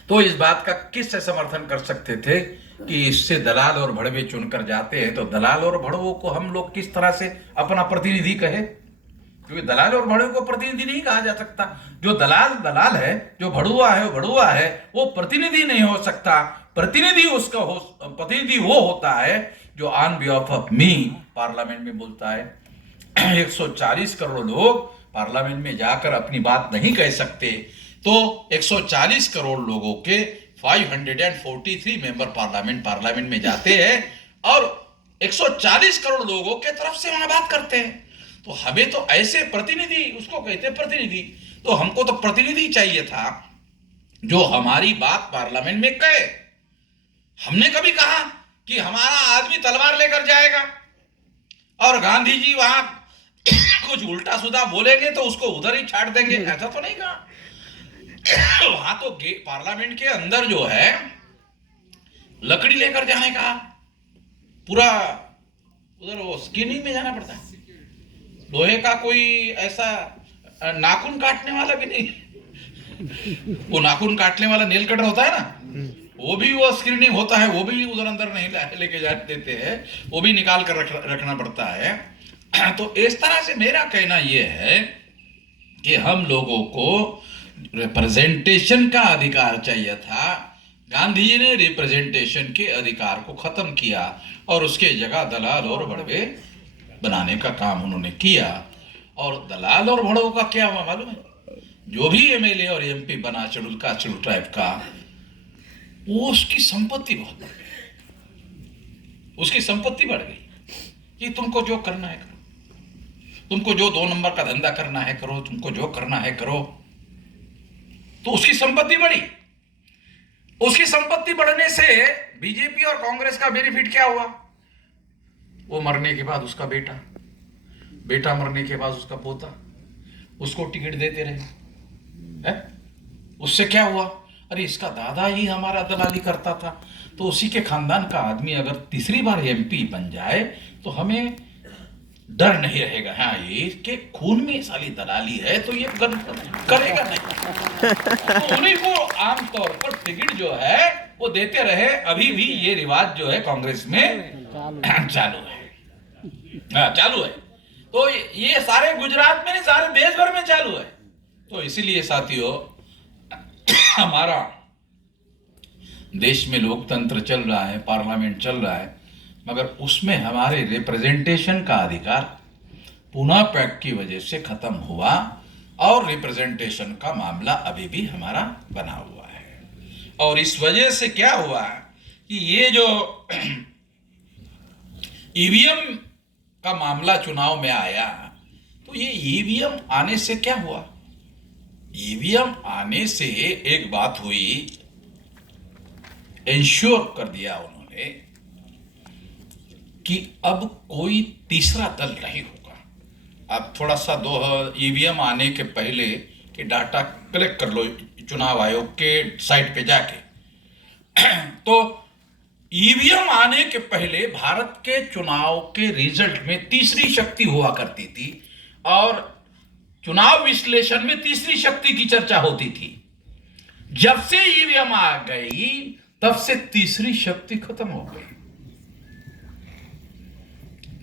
तो इस बात का किस से समर्थन कर सकते थे कि इससे दलाल और भड़वे चुनकर जाते हैं, तो दलाल और भड़वों को हम लोग किस तरह से अपना प्रतिनिधि कहे? क्योंकि दलाल और भड़वे को प्रतिनिधि नहीं कहा जा सकता। जो दलाल दलाल है, जो भड़ुआ है वो भड़ुआ है, वो प्रतिनिधि नहीं हो सकता। प्रतिनिधि वो होता है जो on behalf of me parliament में बोलता है। 140 करोड़ लोग पार्लियामेंट में जाकर अपनी बात नहीं कह सकते, तो 140 करोड़ लोगों के 543 मेंबर पार्लियामेंट में जाते हैं और 140 करोड़ लोगों के तरफ से वहां बात करते हैं। तो हमें तो ऐसे प्रतिनिधि, उसको कहते हैं प्रतिनिधि, तो हमको तो प्रतिनिधि चाहिए था जो हमारी बात पार्लियामेंट में कहे। हमने कभी कहा कि हमारा आदमी तलवार लेकर जाएगा और गांधी जी वहां कुछ उल्टा सुधा बोलेंगे तो उसको उधर ही छाट देंगे? ऐसा तो नहीं कहा। वहां तो पार्लियामेंट के अंदर जो है लकड़ी लेकर जाने का पूरा उधर वो स्किनिंग में जाना पड़ता है। लोहे का कोई ऐसा नाखून काटने वाला भी नहीं। वो नाखून काटने वाला नेल कटर होता है ना, वो भी वो स्क्रीनिंग होता है, वो भी उधर अंदर नहीं लेके जा देते हैं, वो भी निकाल कर रखना पड़ता है। तो इस तरह से मेरा कहना यह है कि हम लोगों को रिप्रेजेंटेशन का अधिकार चाहिए था। गांधी जी ने रिप्रेजेंटेशन के अधिकार को खत्म किया और उसके जगह दलाल और भड़वे बनाने का काम उन्होंने किया। और दलाल और भड़वों का क्या हुआ मालूम है? जो भी एमएलए और एमपी बना शेड्यूल ट्राइब का, वो उसकी संपत्ति बहुत बढ़ गई, उसकी संपत्ति बढ़ गई कि तुमको जो करना है करो, तुमको जो 2 नंबर का धंधा करना है करो, तुमको जो करना है करो। तो उसकी संपत्ति बढ़ी। उसकी संपत्ति बढ़ने से बीजेपी और कांग्रेस का बेनिफिट क्या हुआ? वो मरने के बाद उसका बेटा, बेटा मरने के बाद उसका पोता, उसको टिकट देते रहे है? उससे क्या हुआ? अरे इसका दादा ही हमारा दलाली करता था, तो उसी के खानदान का आदमी अगर तीसरी बार एमपी बन जाए तो हमें डर नहीं रहेगा। हाँ, ये इसके खून में साली दलाली है तो ये करेगा नहीं। तो उन्हीं को आमतौर पर टिकट जो है वो देते रहे। अभी भी ये रिवाज जो है कांग्रेस में चालू है। चालू है। तो ये सारे गुजरात में नहीं, सारे देश भर में चालू है। तो इसीलिए साथियों, हमारा देश में लोकतंत्र चल रहा है, पार्लियामेंट चल रहा है। मगर उसमें हमारे रिप्रेजेंटेशन का अधिकार पुनः पैक्ट की वजह से खत्म हुआ और रिप्रेजेंटेशन का मामला अभी भी हमारा बना हुआ है। और इस वजह से क्या हुआ कि ये जो ईवीएम का मामला चुनाव में आया, तो ये ईवीएम आने से क्या हुआ? ईवीएम आने से एक बात हुई, इंश्योर कर दिया उन्होंने कि अब कोई तीसरा दल नहीं होगा। अब थोड़ा सा ईवीएम आने के पहले कि डाटा कलेक्ट कर लो चुनाव आयोग के साइट पे जाके तो ईवीएम आने के पहले भारत के चुनाव के रिजल्ट में तीसरी शक्ति हुआ करती थी और चुनाव विश्लेषण में तीसरी शक्ति की चर्चा होती थी। जब से ईवीएम आ गई तब से तीसरी शक्ति खत्म हो गई।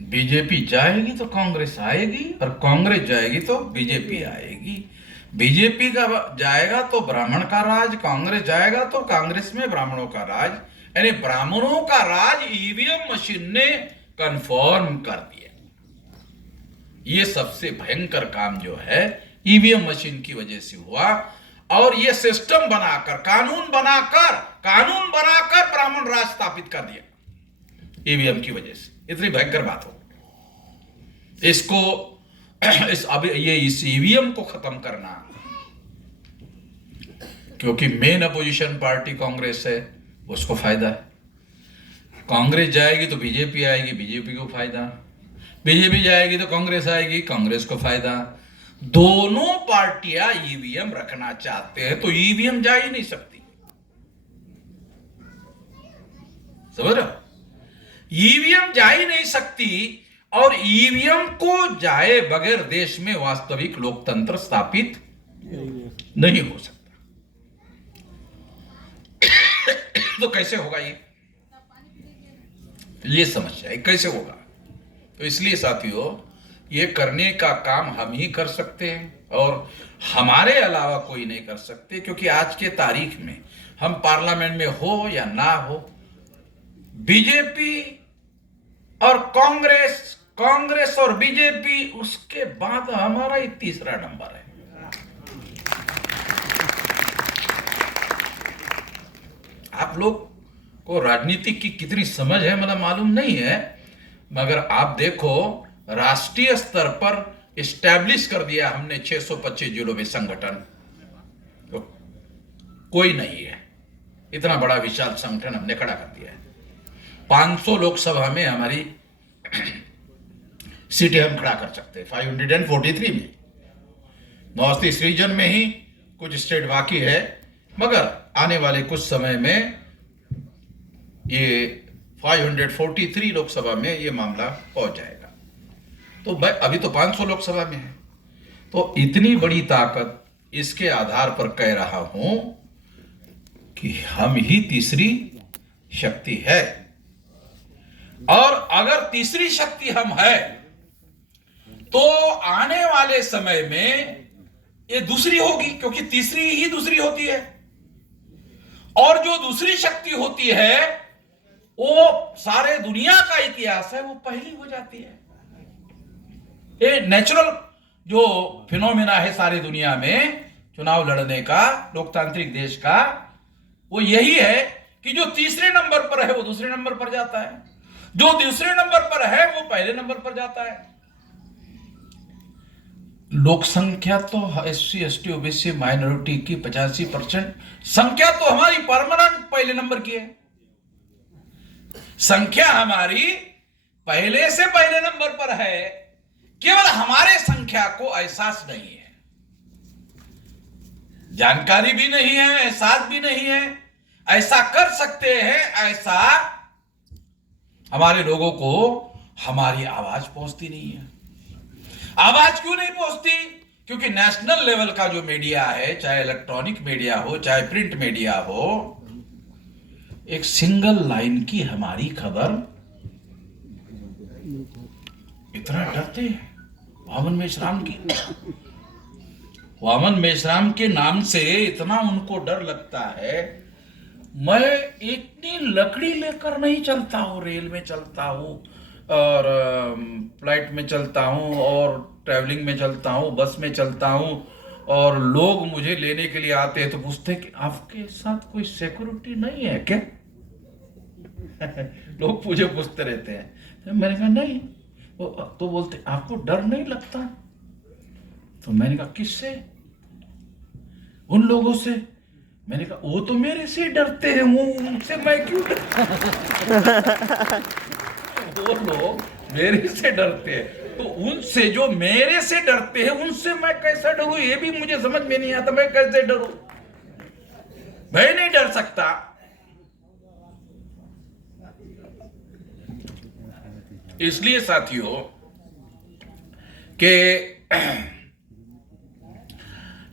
बीजेपी जाएगी तो कांग्रेस आएगी और कांग्रेस जाएगी तो बीजेपी आएगी। बीजेपी का जाएगा तो ब्राह्मण का राज, कांग्रेस जाएगा तो कांग्रेस में ब्राह्मणों का राज। यानी ब्राह्मणों का राज ईवीएम मशीन ने कंफर्म कर दिया। ये सबसे भयंकर काम जो है ईवीएम मशीन की वजह से हुआ। और ये सिस्टम बनाकर कानून बनाकर ब्राह्मण राज स्थापित कर दिया ईवीएम की वजह से। इतनी भयंकर बात हो इसको इस ईवीएम को खत्म करना, क्योंकि मेन अपोजिशन पार्टी कांग्रेस है, उसको फायदा है। कांग्रेस जाएगी तो बीजेपी आएगी, बीजेपी को फायदा। बीजेपी जाएगी तो कांग्रेस आएगी, कांग्रेस को फायदा। दोनों पार्टियां ईवीएम रखना चाहते हैं तो ईवीएम जा ही नहीं सकती। समझ रहे हो? ईवीएम जा ही नहीं सकती और ईवीएम को जाए बगैर देश में वास्तविक लोकतंत्र स्थापित नहीं हो सकता। तो कैसे होगा ये समस्या है, कैसे होगा? तो इसलिए साथियों, ये करने का काम हम ही कर सकते हैं और हमारे अलावा कोई नहीं कर सकते, क्योंकि आज के तारीख में हम पार्लियामेंट में हो या ना हो, बीजेपी और कांग्रेस और बीजेपी, उसके बाद हमारा ही तीसरा नंबर है। आप लोग को राजनीति की कितनी समझ है मतलब मालूम नहीं है, मगर आप देखो राष्ट्रीय स्तर पर इस्टेब्लिश कर दिया हमने 625 जिलों में संगठन, तो कोई नहीं है। इतना बड़ा विशाल संगठन हमने खड़ा कर दिया है। 500 लोकसभा में हमारी सीटें हम खड़ा कर सकते हैं, 543 में। नॉर्थ ईस्ट रीजन में ही कुछ स्टेट बाकी है, मगर आने वाले कुछ समय में ये 543 लोकसभा में ये मामला पहुंच जाएगा। तो भाई अभी तो 500 लोकसभा में है। तो इतनी बड़ी ताकत, इसके आधार पर कह रहा हूं कि हम ही तीसरी शक्ति है। और अगर तीसरी शक्ति हम है तो आने वाले समय में ये दूसरी होगी, क्योंकि तीसरी ही दूसरी होती है। और जो दूसरी शक्ति होती है वो सारे दुनिया का इतिहास है, वो पहली हो जाती है। ये नेचुरल जो फिनोमेना है सारी दुनिया में चुनाव लड़ने का, लोकतांत्रिक देश का, वो यही है कि जो तीसरे नंबर पर है वो दूसरे नंबर पर जाता है, जो दूसरे नंबर पर है वो पहले नंबर पर जाता है। लोक संख्या तो SC ST OBC माइनॉरिटी की 85% संख्या तो हमारी परमानेंट पहले नंबर की है। संख्या हमारी पहले से पहले नंबर पर है, केवल हमारे संख्या को एहसास नहीं है, जानकारी भी नहीं है, एहसास भी नहीं है। ऐसा कर सकते हैं, ऐसा हमारे लोगों को हमारी आवाज पहुंचती नहीं है। आवाज क्यों नहीं पहुंचती? क्योंकि नेशनल लेवल का जो मीडिया है, चाहे इलेक्ट्रॉनिक मीडिया हो चाहे प्रिंट मीडिया हो, एक सिंगल लाइन की हमारी खबर इतना डरते हैं। वामन मेश्राम की, वामन मेश्राम के नाम से इतना उनको डर लगता है मैं इतनी लकड़ी लेकर नहीं चलता हूँ, रेल में चलता हूँ और फ्लाइट में चलता हूँ और ट्रैवलिंग में चलता हूँ, बस में चलता हूँ, और लोग मुझे लेने के लिए आते हैं तो पूछते हैं कि आपके साथ कोई सिक्योरिटी नहीं है क्या? लोग मुझे पूछते रहते हैं। तो मैंने कहा नहीं। तो बोलते आपको डर नहीं लगता? तो मैंने कहा किससे? उन लोगों से। मैंने कहा वो तो मेरे से डरते हैं, वो उनसे मैं क्यों वो लोग मेरे से डरते हैं, तो उनसे जो मेरे से डरते हैं उनसे मैं कैसे डरूं? ये भी मुझे समझ में नहीं आता, मैं कैसे डरूं? मैं नहीं डर सकता। इसलिए साथियों कि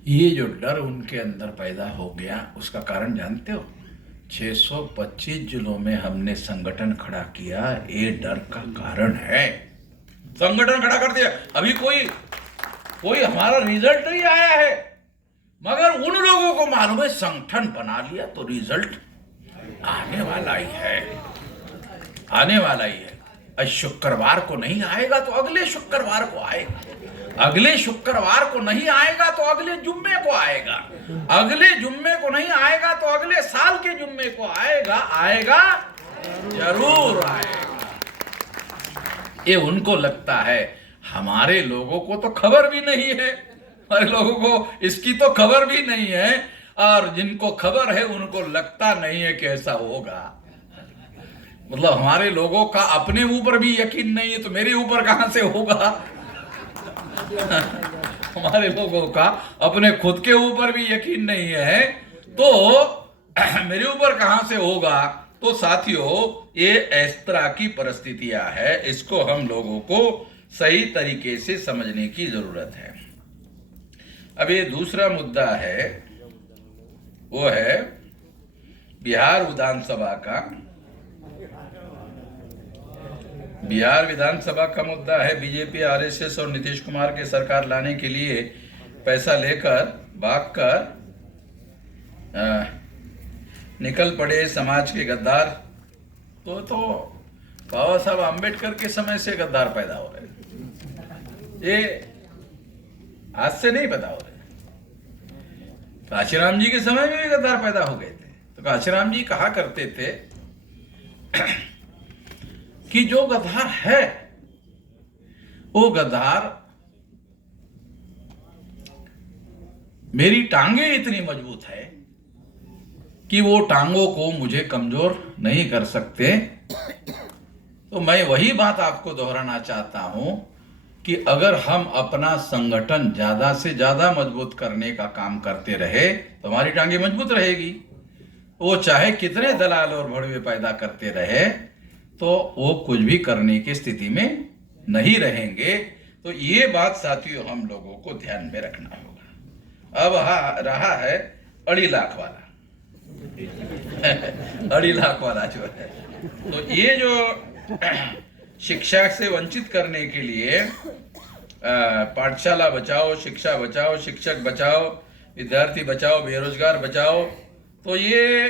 ये जो डर उनके अंदर पैदा हो गया, उसका कारण जानते हो? 625 जिलों में हमने संगठन खड़ा किया, ये डर का कारण है। संगठन खड़ा कर दिया, अभी कोई हमारा रिजल्ट नहीं आया है, मगर उन लोगों को मालूम है संगठन बना लिया तो रिजल्ट आने वाला ही है, आने वाला ही है। शुक्रवार को नहीं आएगा तो अगले शुक्रवार को आएगा, अगले शुक्रवार को नहीं आएगा तो अगले जुम्मे को आएगा, अगले जुम्मे को नहीं आएगा तो अगले साल के जुम्मे को आएगा, आएगा जरूर आएगा। ये उनको लगता है, हमारे लोगों को तो खबर भी नहीं है, हमारे लोगों को इसकी तो खबर भी नहीं है, और जिनको खबर है उनको लगता नहीं है कि ऐसा होगा। मतलब हमारे लोगों का अपने ऊपर भी यकीन नहीं है तो मेरे ऊपर कहां से होगा? हमारे लोगों का अपने खुद के ऊपर भी यकीन नहीं है तो मेरे ऊपर कहां से होगा? तो साथियों, ये इस तरह की परिस्थितियां है, इसको हम लोगों को सही तरीके से समझने की जरूरत है। अब ये दूसरा मुद्दा है, वो है बिहार विधानसभा का। बिहार विधानसभा का मुद्दा है, बीजेपी, आरएसएस और नीतीश कुमार के सरकार लाने के लिए पैसा लेकर भागकर निकल पड़े समाज के गद्दार। तो बाबा साहब आम्बेडकर के समय से गद्दार पैदा हो रहे, ये आज से नहीं पैदा हो रहे। काशीराम जी के समय में भी गद्दार पैदा हो गए थे। तो काशीराम जी कहा करते थे कि जो गद्दार है वो गद्दार, मेरी टांगे इतनी मजबूत है कि वो टांगों को मुझे कमजोर नहीं कर सकते। तो मैं वही बात आपको दोहराना चाहता हूं कि अगर हम अपना संगठन ज्यादा से ज्यादा मजबूत करने का काम करते रहे तो हमारी टांगे मजबूत रहेगी। वो चाहे कितने दलाल और भड़वे पैदा करते रहे तो वो कुछ भी करने की स्थिति में नहीं रहेंगे। तो ये बात साथियों हम लोगों को ध्यान में रखना होगा। अब रहा है 2.5 लाख वाला 2.5 लाख वाला जो है, तो ये जो शिक्षा से वंचित करने के लिए पाठशाला बचाओ, शिक्षा बचाओ, शिक्षक बचाओ, विद्यार्थी बचाओ, बेरोजगार बचाओ, तो ये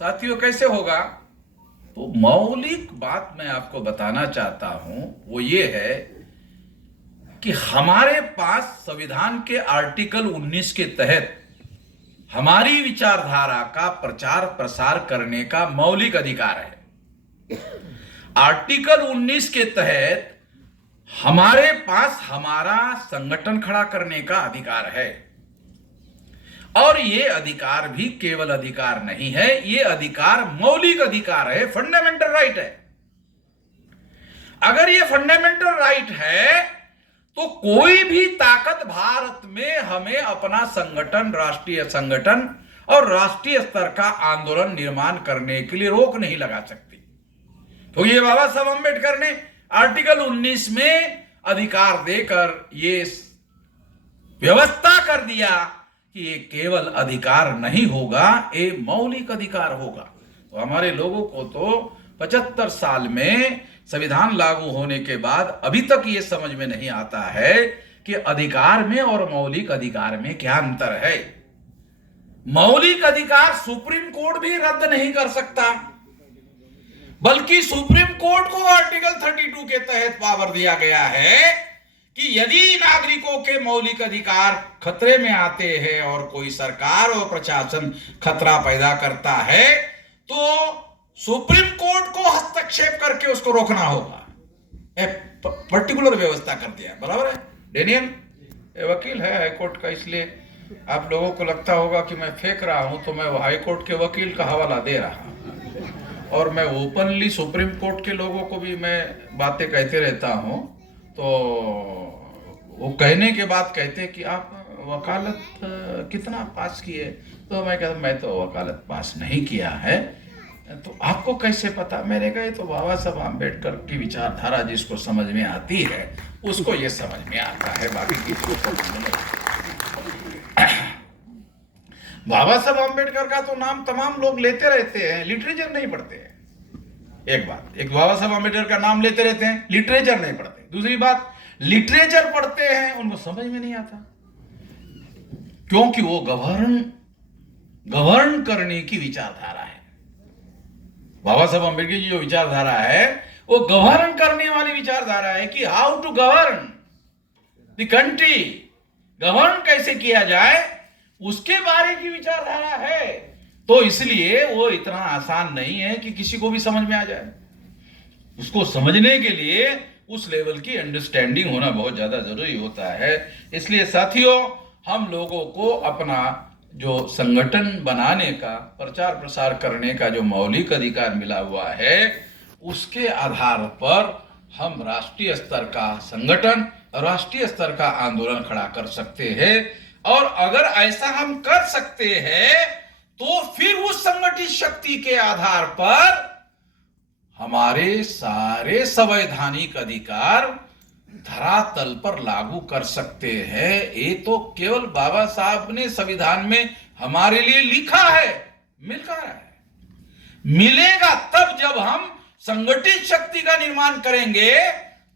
साथियों कैसे होगा? तो मौलिक बात मैं आपको बताना चाहता हूं, वो ये है कि हमारे पास संविधान के आर्टिकल 19 के तहत हमारी विचारधारा का प्रचार प्रसार करने का मौलिक अधिकार है। आर्टिकल 19 के तहत हमारे पास हमारा संगठन खड़ा करने का अधिकार है, और ये अधिकार भी केवल अधिकार नहीं है, ये अधिकार मौलिक अधिकार है, फंडामेंटल राइट है। अगर ये फंडामेंटल राइट है तो कोई भी ताकत भारत में हमें अपना संगठन, राष्ट्रीय संगठन और राष्ट्रीय स्तर का आंदोलन निर्माण करने के लिए रोक नहीं लगा सकती। तो ये बाबा साहब अम्बेडकर ने आर्टिकल 19 में अधिकार देकर ये व्यवस्था कर दिया कि ये केवल अधिकार नहीं होगा, ये मौलिक अधिकार होगा। तो हमारे लोगों को तो 75 साल में संविधान लागू होने के बाद अभी तक ये समझ में नहीं आता है कि अधिकार में और मौलिक अधिकार में क्या अंतर है। मौलिक अधिकार सुप्रीम कोर्ट भी रद्द नहीं कर सकता, बल्कि सुप्रीम कोर्ट को आर्टिकल 32 के तहत पावर दिया गया है कि यदि नागरिकों के मौलिक अधिकार खतरे में आते हैं और कोई सरकार और प्रशासन खतरा पैदा करता है तो सुप्रीम कोर्ट को हस्तक्षेप करके उसको रोकना होगा। पर्टिकुलर व्यवस्था कर दिया, बराबर है। डेनियल वकील है हाईकोर्ट का, इसलिए आप लोगों को लगता होगा कि मैं फेंक रहा हूं, तो मैं हाईकोर्ट के वकील का हवाला दे रहा हूं और मैं ओपनली सुप्रीम कोर्ट के लोगों को भी मैं बातें कहते रहता हूं। तो वो कहने के बाद कहते कि आप वकालत कितना पास किए, तो मैं कहता मैं तो वकालत पास नहीं किया है। तो आपको कैसे पता? मैंने कहा तो बाबा साहब आम्बेडकर की विचारधारा जिसको समझ में आती है उसको ये समझ में आता है, बाकी किसी को समझ में नहीं। बाबा साहब आम्बेडकर का तो नाम तमाम लोग लेते रहते हैं, लिटरेचर नहीं पढ़ते हैं। एक बात, एक बाबा साहब आम्बेडकर का नाम लेते रहते हैं, लिटरेचर नहीं पढ़ते। दूसरी बात, लिटरेचर पढ़ते हैं उनको समझ में नहीं आता, क्योंकि वो गवर्न करने की विचारधारा है। बाबा साहब अम्बेडकर की जो विचारधारा है वो गवर्न करने वाली विचारधारा है कि how to govern the country, govern कैसे किया जाए उसके बारे की विचारधारा है। तो इसलिए वो इतना आसान नहीं है कि किसी को भी समझ में आ जाए। उसको समझने के लिए उस लेवल की अंडरस्टैंडिंग होना बहुत ज्यादा जरूरी होता है। इसलिए साथियों, हम लोगों को अपना जो संगठन बनाने का, प्रचार प्रसार करने का जो मौलिक अधिकार मिला हुआ है उसके आधार पर हम राष्ट्रीय स्तर का संगठन, राष्ट्रीय स्तर का आंदोलन खड़ा कर सकते हैं। और अगर ऐसा हम कर सकते हैं तो फिर उस संगठित शक्ति के आधार पर हमारे सारे संवैधानिक अधिकार धरातल पर लागू कर सकते हैं। ये तो केवल बाबा साहब ने संविधान में हमारे लिए लिखा है, मिल रहा है, मिलेगा तब जब हम संगठित शक्ति का निर्माण करेंगे।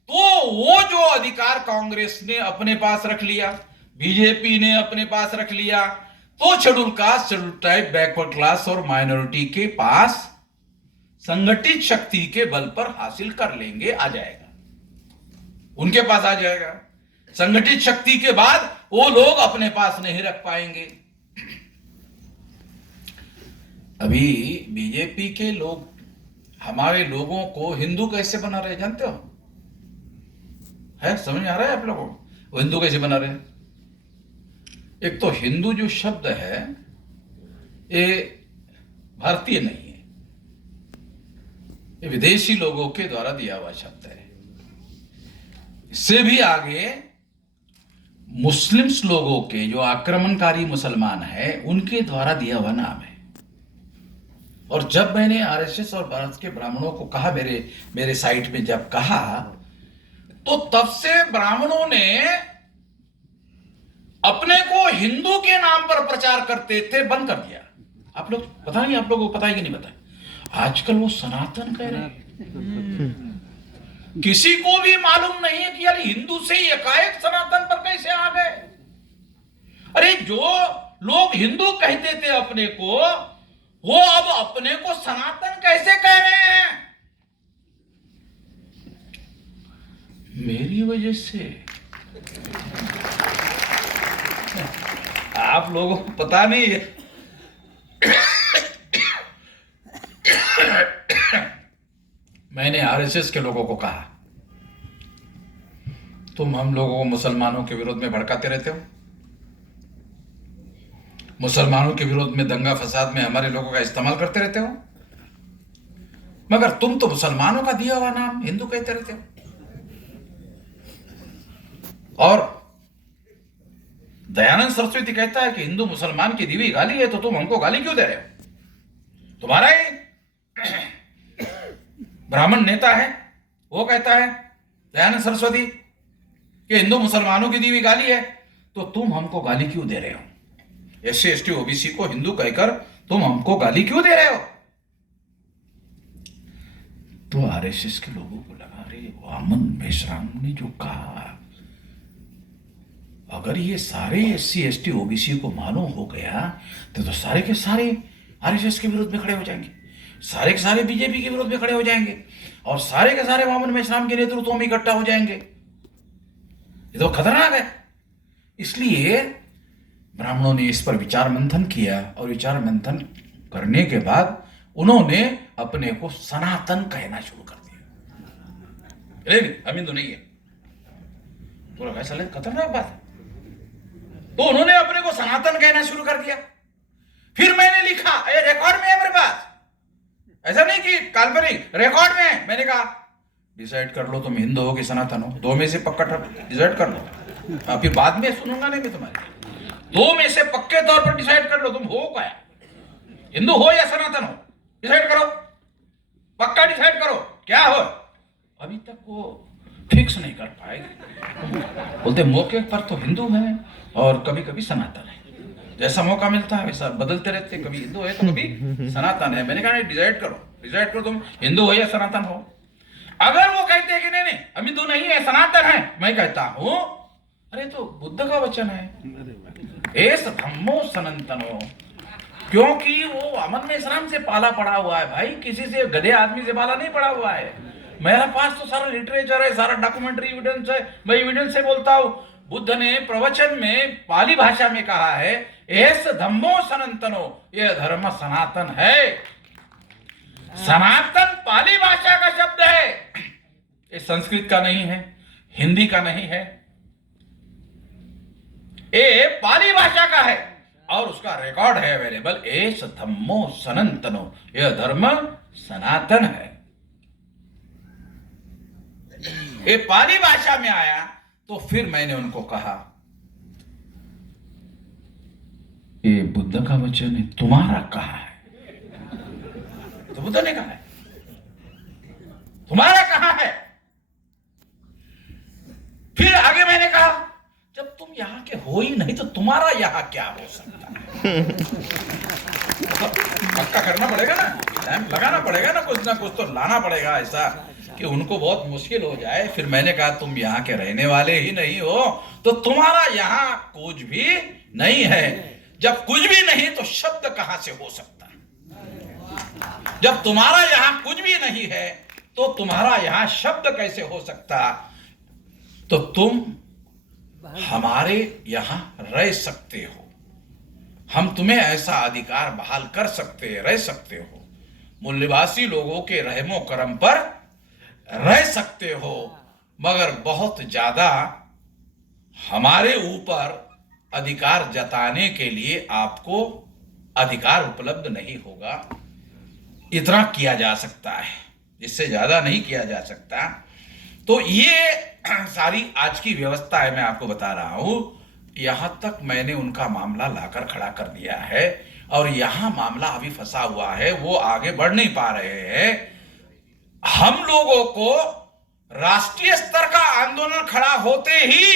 तो वो जो अधिकार कांग्रेस ने अपने पास रख लिया, बीजेपी ने अपने पास रख लिया, तो schedule caste, schedule tribe, backward class और माइनॉरिटी के पास संगठित शक्ति के बल पर हासिल कर लेंगे, आ जाएगा, उनके पास आ जाएगा। संगठित शक्ति के बाद वो लोग अपने पास नहीं रख पाएंगे। अभी बीजेपी के लोग हमारे लोगों को हिंदू कैसे बना रहे जानते हो? है, समझ में आ रहा है आप लोगों को? वो हिंदू कैसे बना रहे हैं? एक तो हिंदू जो शब्द है ये भारतीय नहीं है, ये विदेशी लोगों के द्वारा दिया हुआ शब्द है। इससे भी आगे मुस्लिम्स लोगों के, जो आक्रमणकारी मुसलमान हैं, उनके द्वारा दिया हुआ नाम है। और जब मैंने आरएसएस और भारत के ब्राह्मणों को कहा, मेरे साइट में जब कहा, तो तब से ब्राह्मणों ने अपने को हिंदू के नाम पर प्रचार करते थे बंद कर दिया। आप लोग पता नहीं, आप लोगों को पता है कि नहीं पता? आजकल वो सनातन कह रहे हैं। किसी को भी मालूम नहीं है कि यार हिंदू से एकाएक सनातन पर कैसे आ गए। अरे जो लोग हिंदू कहते थे अपने को, वो अब अपने को सनातन कैसे कह रहे हैं? मेरी वजह से। आप लोगों को पता नहीं है। मैंने आरएसएस के लोगों को कहा, तुम हम लोगों को मुसलमानों के विरोध में भड़काते रहते हो, मुसलमानों के विरोध में दंगा फसाद में हमारे लोगों का इस्तेमाल करते रहते हो, मगर तुम तो मुसलमानों का दिया हुआ नाम हिंदू कहते रहते हो। और दयानंद सरस्वती कहता है कि हिंदू मुसलमान की दी हुई गाली है, तो तुम हमको गाली क्यों दे रहे हो? तुम्हारा ही ब्राह्मण नेता है, वो कहता है दयानंद सरस्वती कि हिंदू मुसलमानों की दी हुई गाली है, तो तुम हमको गाली क्यों दे रहे हो? एससी एसटी ओबीसी को हिंदू कहकर तुम हमको गाली क्यों दे रहे हो? तो आरएसएस के लोगों को लगा, अरे वामन मेश्राम ने जो कहा, अगर ये सारे SC ST OBC को मालूम हो गया तो सारे के सारे RSS के विरोध में खड़े हो जाएंगे, सारे के सारे BJP के विरोध में खड़े हो जाएंगे और सारे के सारे मोहम्मद मेश्राम के नेतृत्व में इकट्ठा हो जाएंगे। ये तो खतरनाक है। इसलिए ब्राह्मणों ने इस पर विचार मंथन किया और विचार मंथन करने के बाद उन्होंने अपने को सनातन कहना शुरू कर दिया। नहीं, हम हिंदू नहीं है, पूरा फैसला है, खतरनाक बात है। तो उन्होंने अपने को सनातन कहना शुरू कर दिया। फिर मैंने लिखा, ये रिकॉर्ड में है मेरे पास, ऐसा नहीं कि काल्पनिक, रिकॉर्ड में मैंने कहा डिसाइड कर लो तुम हिंदू हो कि सनातन हो, दो में से पक्का डिसाइड कर लो। फिर बाद में सुनूंगा नहीं मैं तुम्हारे, दो में से पक्के तौर पर डिसाइड कर लो तुम हो क्या, हिंदू हो या सनातन हो, डिसाइड करो, पक्का डिसाइड करो क्या हो। अभी तक वो फिक्स नहीं कर पाए। बोलते मौके पर तो हिंदू है और कभी कभी सनातन है, जैसा मौका मिलता है वैसा बदलते रहते, कभी हिंदू है तो कभी सनातन है। मैंने कहा डिसाइड करो तुम हिंदू हो या सनातन हो। अगर वो कहते हैं कि नहीं हम हिंदू नहीं है सनातन है, मैं कहता हूं अरे तो बुद्ध का वचन है, एस धम्मो सनातनो, क्योंकि वो अमन मेश्राम से पाला पड़ा हुआ है भाई, किसी से गधे आदमी से पाला नहीं पड़ा हुआ है। मेरे पास तो सारा लिटरेचर है, सारा डॉक्यूमेंट्री एविडेंस है, मैं एविडेंस से बोलता हूं। बुद्ध ने प्रवचन में पाली भाषा में कहा है एस धम्मो सनातनो, यह धर्म सनातन है। सनातन पाली भाषा का शब्द है, ये संस्कृत का नहीं है, हिंदी का नहीं है, ये पाली भाषा का है और उसका रिकॉर्ड है अवेलेबल। एस धम्मो सनातनो, यह धर्म सनातन है। ये पाली भाषा में आया तो फिर मैंने उनको कहा ये बुद्ध का वचन है, तुम्हारा कहा है? तो बुद्ध ने कहा है, तुम्हारा कहां है? फिर आगे मैंने कहा जब तुम यहां के हो ही नहीं तो तुम्हारा यहां क्या हो सकता है? तो पक्का करना पड़ेगा ना, टाइम लगाना पड़ेगा ना कुछ तो लाना पड़ेगा ऐसा कि उनको बहुत मुश्किल हो जाए। फिर मैंने कहा तुम यहाँ के रहने वाले ही नहीं हो तो तुम्हारा यहाँ कुछ भी नहीं है। जब कुछ भी नहीं तो शब्द कहां से हो सकता है? जब तुम्हारा यहाँ कुछ भी नहीं है तो तुम्हारा यहाँ शब्द कैसे हो सकता? तो तुम हमारे यहाँ रह सकते हो, हम तुम्हें ऐसा अधिकार बहाल कर सकते रह सकते हो, मूल्यवासी लोगों के रहमो करम पर रह सकते हो, मगर बहुत ज्यादा हमारे ऊपर अधिकार जताने के लिए आपको अधिकार उपलब्ध नहीं होगा। इतना किया जा सकता है, इससे ज्यादा नहीं किया जा सकता। तो ये सारी आज की व्यवस्था है, मैं आपको बता रहा हूं। यहां तक मैंने उनका मामला लाकर खड़ा कर दिया है और यहां मामला अभी फंसा हुआ है, वो आगे बढ़ नहीं पा रहे हैं। हम लोगों को राष्ट्रीय स्तर का आंदोलन खड़ा होते ही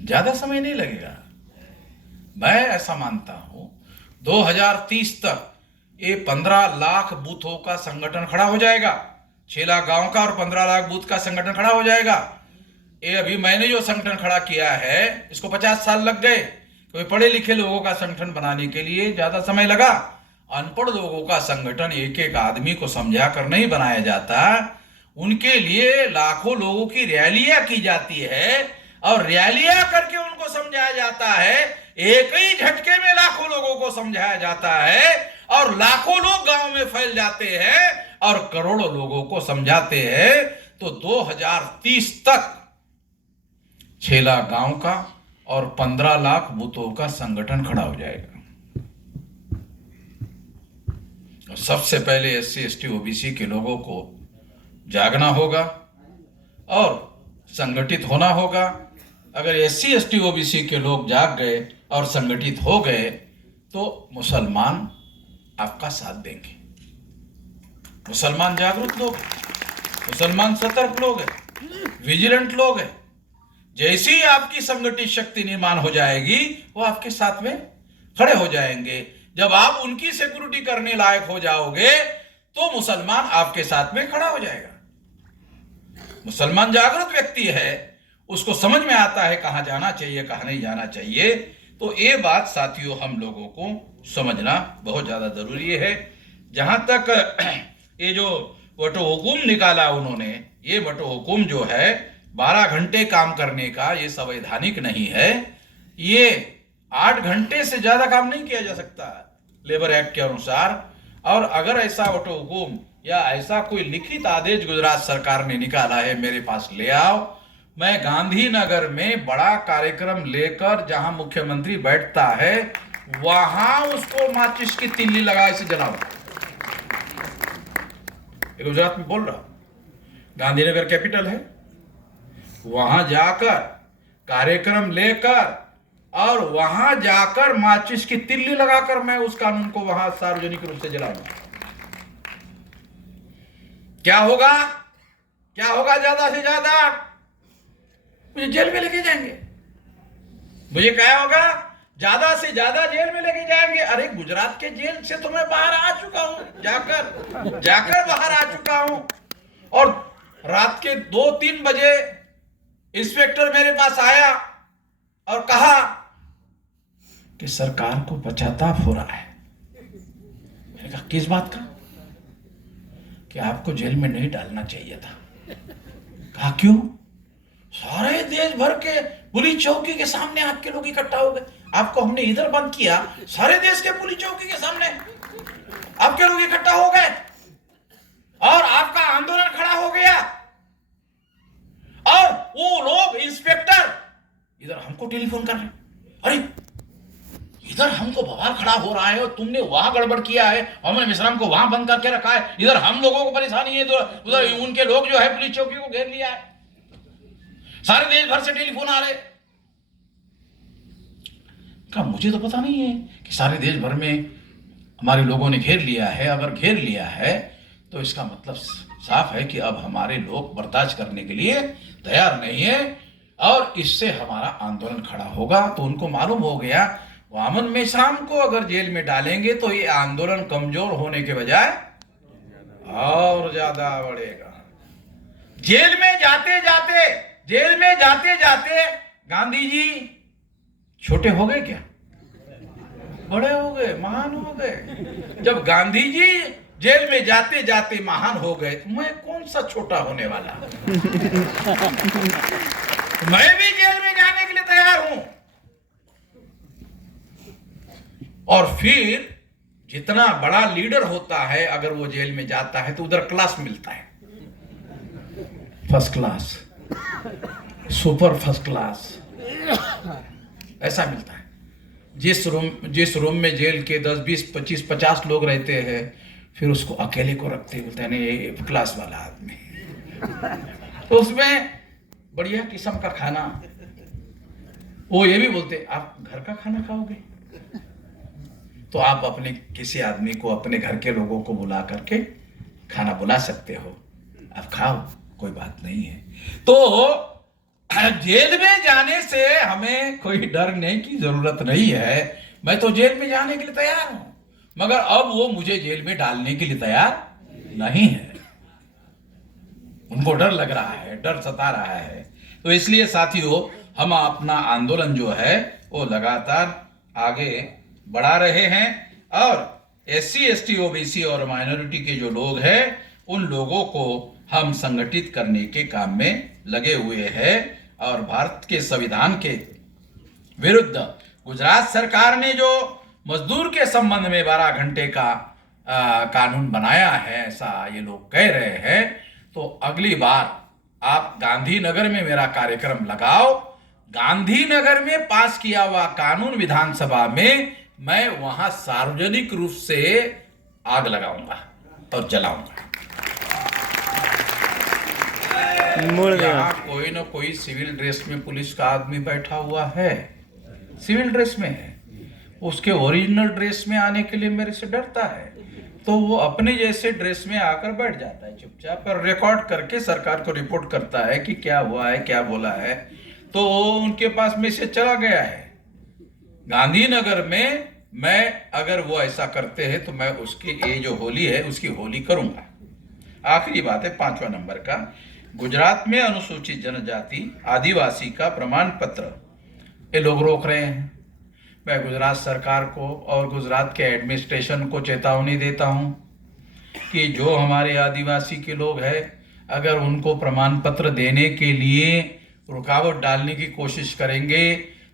ज्यादा समय नहीं लगेगा, मैं ऐसा मानता हूं 2030 तक ये 15 लाख बूथों का संगठन खड़ा हो जाएगा, 6 लाख गांव का और 15 लाख बूथ का संगठन खड़ा हो जाएगा। ये अभी मैंने जो संगठन खड़ा किया है इसको 50 साल लग गए, क्योंकि पढ़े लिखे लोगों का संगठन बनाने के लिए ज्यादा समय लगा। अनपढ़ लोगों का संगठन एक एक आदमी को समझा कर नहीं बनाया जाता, उनके लिए लाखों लोगों की रैलियां की जाती है और रैलियां करके उनको समझाया जाता है। एक ही झटके में लाखों लोगों को समझाया जाता है और लाखों लोग गांव में फैल जाते हैं और करोड़ों लोगों को समझाते हैं। तो 2030 तक 6 लाख गांव का और 15 लाख बूथों का संगठन खड़ा हो जाएगा। और सबसे पहले SC ST OBC के लोगों को जागना होगा और संगठित होना होगा। अगर SC ST OBC के लोग जाग गए और संगठित हो गए तो मुसलमान आपका साथ देंगे। मुसलमान जागरूक लोग हैं, मुसलमान सतर्क लोग हैं, विजिलेंट लोग हैं। जैसी ही आपकी संगठित शक्ति निर्माण हो जाएगी वो आपके साथ में खड़े हो जाएंगे। जब आप उनकी सिक्योरिटी करने लायक हो जाओगे तो मुसलमान आपके साथ में खड़ा हो जाएगा। मुसलमान जागरूक व्यक्ति है, उसको समझ में आता है कहाँ जाना चाहिए कहाँ नहीं जाना चाहिए। तो ये बात साथियों हम लोगों को समझना बहुत ज़्यादा ज़रूरी है। जहाँ तक ये जो वटो हुकुम निकाला उन्होंने, ये वटो हुकुम जो है 12 घंटे काम करने का, ये संवैधानिक नहीं है। ये 8 घंटे से ज़्यादा काम नहीं किया जा सकता लेबर एक्ट के अनुसार। और अगर ऐसा वटो हुकुम या ऐसा कोई लिखित आदेश गुजरात सरकार ने निकाला है, मेरे पास ले आओ। मैं गांधीनगर में बड़ा कार्यक्रम लेकर जहां मुख्यमंत्री बैठता है वहां उसको माचिस की तिल्ली लगा इसे जलाऊंगा। गुजरात में बोल रहा हूं, गांधीनगर कैपिटल है, वहां जाकर कार्यक्रम लेकर और वहां जाकर माचिस की तिल्ली लगाकर मैं उस कानून को वहां सार्वजनिक रूप से जलाऊंगा। क्या होगा? क्या होगा? ज्यादा से ज्यादा मुझे जेल में लेके जाएंगे। मुझे क्या होगा? ज्यादा से ज्यादा जेल में लेके जाएंगे। अरे गुजरात के जेल से तो मैं बाहर आ चुका हूं, जाकर बाहर आ चुका हूं। और रात के 2-3 बजे इंस्पेक्टर मेरे पास आया और कहा कि सरकार को पश्चाताप हो रहा है। मैंने कहा किस बात का? कि आपको जेल में नहीं डालना चाहिए था। कहा क्यों? सारे देश भर के पुलिस चौकी के सामने आपके लोग इकट्ठा हो गए, आपको हमने इधर बंद किया, सारे देश के पुलिस चौकी के सामने आपके लोग इकट्ठा हो गए और आपका आंदोलन खड़ा हो गया। और वो लोग इंस्पेक्टर इधर हमको टेलीफोन कर रहे, अरे इधर हमको बवाल खड़ा हो रहा है और तुमने वहां गड़बड़ किया है, हमने मिश्राम को वहां बंद करके रखा है, इधर हम लोगों को परेशानी है, तो उधर उनके लोग जो है पुलिस चौकी को घेर लिया है। सारे देश भर से टेलीफोन आ रहे। क्या मुझे तो पता नहीं है कि सारे देश भर में हमारे लोगों ने घेर लिया है। अगर घेर लिया है तो इसका मतलब साफ है कि अब हमारे लोग बर्दाश्त करने के लिए तैयार नहीं है और इससे हमारा आंदोलन खड़ा होगा। तो उनको मालूम हो गया वामन मेश्राम को अगर जेल में डालेंगे तो ये आंदोलन कमजोर होने के बजाय और ज्यादा बढ़ेगा। जेल में जाते जाते गांधी जी छोटे हो गए क्या? बड़े हो गए, महान हो गए। जब गांधी जी जेल में जाते जाते महान हो गए तो मैं कौन सा छोटा होने वाला? मैं भी जेल में जाने के लिए तैयार हूं। और फिर जितना बड़ा लीडर होता है अगर वो जेल में जाता है तो उधर क्लास मिलता है, first class, super first class, ऐसा मिलता है। जिस रूम में जेल के 10, 20, 25, 50 लोग रहते हैं फिर उसको अकेले को रखते हैं, बोलते हैं नहीं ये क्लास वाला आदमी। तो उसमें बढ़िया किस्म का खाना, वो ये भी बोलते आप घर का खाना खाओगे तो आप अपने किसी आदमी को, अपने घर के लोगों को बुला करके खाना बुला सकते हो, आप खाओ, कोई बात नहीं है। तो जेल में जाने से हमें कोई डरने की जरूरत नहीं है। मैं तो जेल में जाने के लिए तैयार हूं, मगर अब वो मुझे जेल में डालने के लिए तैयार नहीं है। उनको डर लग रहा है, डर सता रहा है। तो इसलिए साथियों हम अपना आंदोलन जो है वो लगातार आगे बढ़ा रहे हैं और SC, ST, OBC और माइनॉरिटी के जो लोग हैं उन लोगों को हम संगठित करने के काम में लगे हुए हैं। और भारत के संविधान के विरुद्ध गुजरात सरकार ने जो मजदूर के संबंध में 12 घंटे का कानून बनाया है, ऐसा ये लोग कह रहे हैं, तो अगली बार आप गांधीनगर में मेरा कार्यक्रम लगाओ। गांधीनगर में पास किया हुआ कानून विधानसभा में मैं वहां सार्वजनिक रूप से आग लगाऊंगा और जलाऊंगा। यहाँ कोई ना कोई सिविल ड्रेस में पुलिस का आदमी बैठा हुआ है, सिविल ड्रेस में है, उसके ओरिजिनल ड्रेस में आने के लिए मेरे से डरता है, तो वो अपने जैसे ड्रेस में आकर बैठ जाता है चुपचाप और रिकॉर्ड करके सरकार को रिपोर्ट करता है कि क्या हुआ है, क्या बोला है। तो उनके पास मैसेज चला गया है। गांधीनगर में मैं अगर वो ऐसा करते हैं तो मैं उसकी ये जो होली है उसकी होली करूंगा। आखिरी बात है 5वां नंबर का गुजरात में अनुसूचित जनजाति आदिवासी का प्रमाण पत्र ये लोग रोक रहे हैं। मैं गुजरात सरकार को और गुजरात के एडमिनिस्ट्रेशन को चेतावनी देता हूं कि जो हमारे आदिवासी के लोग हैं, अगर उनको प्रमाण पत्र देने के लिए रुकावट डालने की कोशिश करेंगे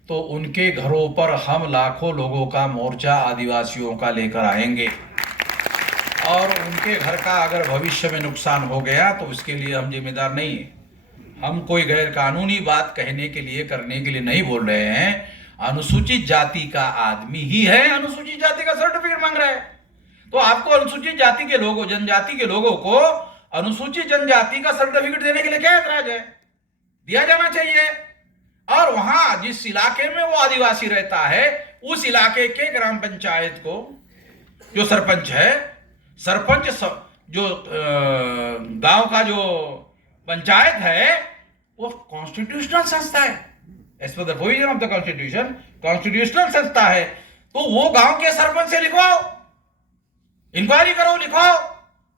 तो उनके घरों पर हम लाखों लोगों का मोर्चा आदिवासियों का लेकर आएंगे और उनके घर का अगर भविष्य में नुकसान हो गया तो उसके लिए हम जिम्मेदार नहीं है। हम कोई गैर कानूनी बात कहने के लिए करने के लिए नहीं बोल रहे हैं। अनुसूचित जाति का आदमी ही है, अनुसूचित जाति का सर्टिफिकेट मांग रहा है, तो आपको अनुसूचित जाति के लोगों, जनजाति के लोगों को अनुसूचित जनजाति का सर्टिफिकेट देने के लिए क्या ऐतराज है? दिया जाना चाहिए। और वहां जिस इलाके में वो आदिवासी रहता है उस इलाके के ग्राम पंचायत को जो सरपंच है, सरपंच जो गांव का जो पंचायत है वो कॉन्स्टिट्यूशनल संस्था है, as per the provision of the constitution constitutional संस्था है। तो वो गांव के सरपंच से लिखवाओ, इंक्वायरी करो, लिखवाओ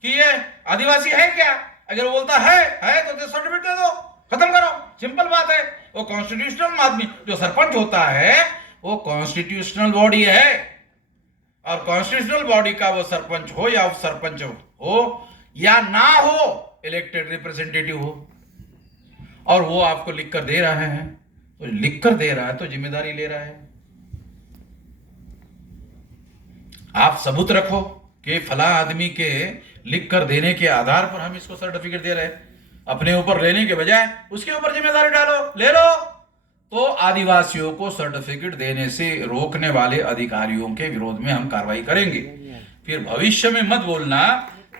कि ये आदिवासी है क्या। अगर वो बोलता है तो सर्टिफिकेट दे दो, खत्म करो, सिंपल बात है। वो कॉन्स्टिट्यूशनल आदमी जो सरपंच होता है वो कॉन्स्टिट्यूशनल बॉडी है और कॉन्स्टिट्यूशनल बॉडी का वो सरपंच हो या उप सरपंच हो या ना हो, इलेक्टेड रिप्रेजेंटेटिव हो, और वो आपको लिख कर दे रहा है, तो लिख कर दे रहा है तो जिम्मेदारी ले रहा है। आप सबूत रखो कि फला आदमी के लिख कर देने के आधार पर हम इसको सर्टिफिकेट दे रहे हैं, अपने ऊपर लेने के बजाय उसके ऊपर जिम्मेदारी डालो, ले लो। तो आदिवासियों को सर्टिफिकेट देने से रोकने वाले अधिकारियों के विरोध में हम कार्रवाई करेंगे। फिर भविष्य में मत बोलना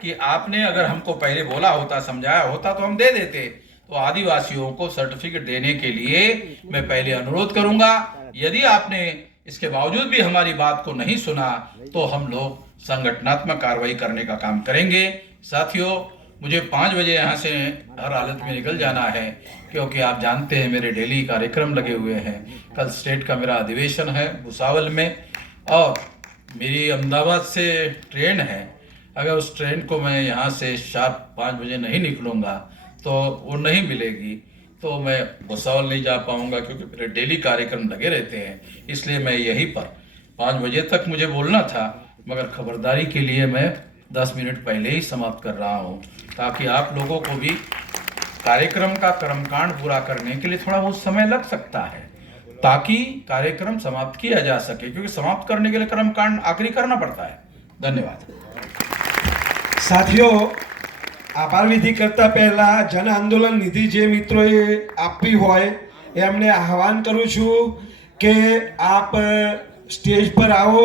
कि आपने अगर हमको पहले बोला होता, समझाया होता तो हम दे देते। तो आदिवासियों को सर्टिफिकेट देने के लिए मैं पहले अनुरोध करूंगा। यदि आपने इसके बावजूद भी हमारी बात को नहीं सुना तो हम लोग संगठनात्मक कार्रवाई करने का काम करेंगे। साथियों, मुझे 5 बजे यहाँ से हर हालत में निकल जाना है क्योंकि आप जानते हैं मेरे डेली कार्यक्रम लगे हुए हैं। कल स्टेट का मेरा अधिवेशन है भुसावल में और मेरी अहमदाबाद से ट्रेन है। अगर उस ट्रेन को मैं यहाँ से शार्प 5 बजे नहीं निकलूँगा तो वो नहीं मिलेगी, तो मैं भुसावल नहीं जा पाऊँगा क्योंकि मेरे डेली कार्यक्रम लगे रहते हैं। इसलिए मैं यहीं पर 5 बजे तक मुझे बोलना था, मगर खबरदारी के लिए मैं 10 मिनट पहले ही समाप्त कर रहा हूँ ताकि आप लोगों को भी कार्यक्रम का कर्मकांड पूरा करने के लिए थोड़ा बहुत समय लग सकता है ताकि कार्यक्रम समाप्त किया जा सके, क्योंकि समाप्त करने के लिए कर्मकांड आखिरी करना पड़ता है। धन्यवाद। સાથીઓ, આભાર વિધિ કરતા પહેલા જન આંદોલન નિધિ જે મિત્રોએ આપવી હોય એમને આહવાન કરું છું કે આપ સ્ટેજ પર આવો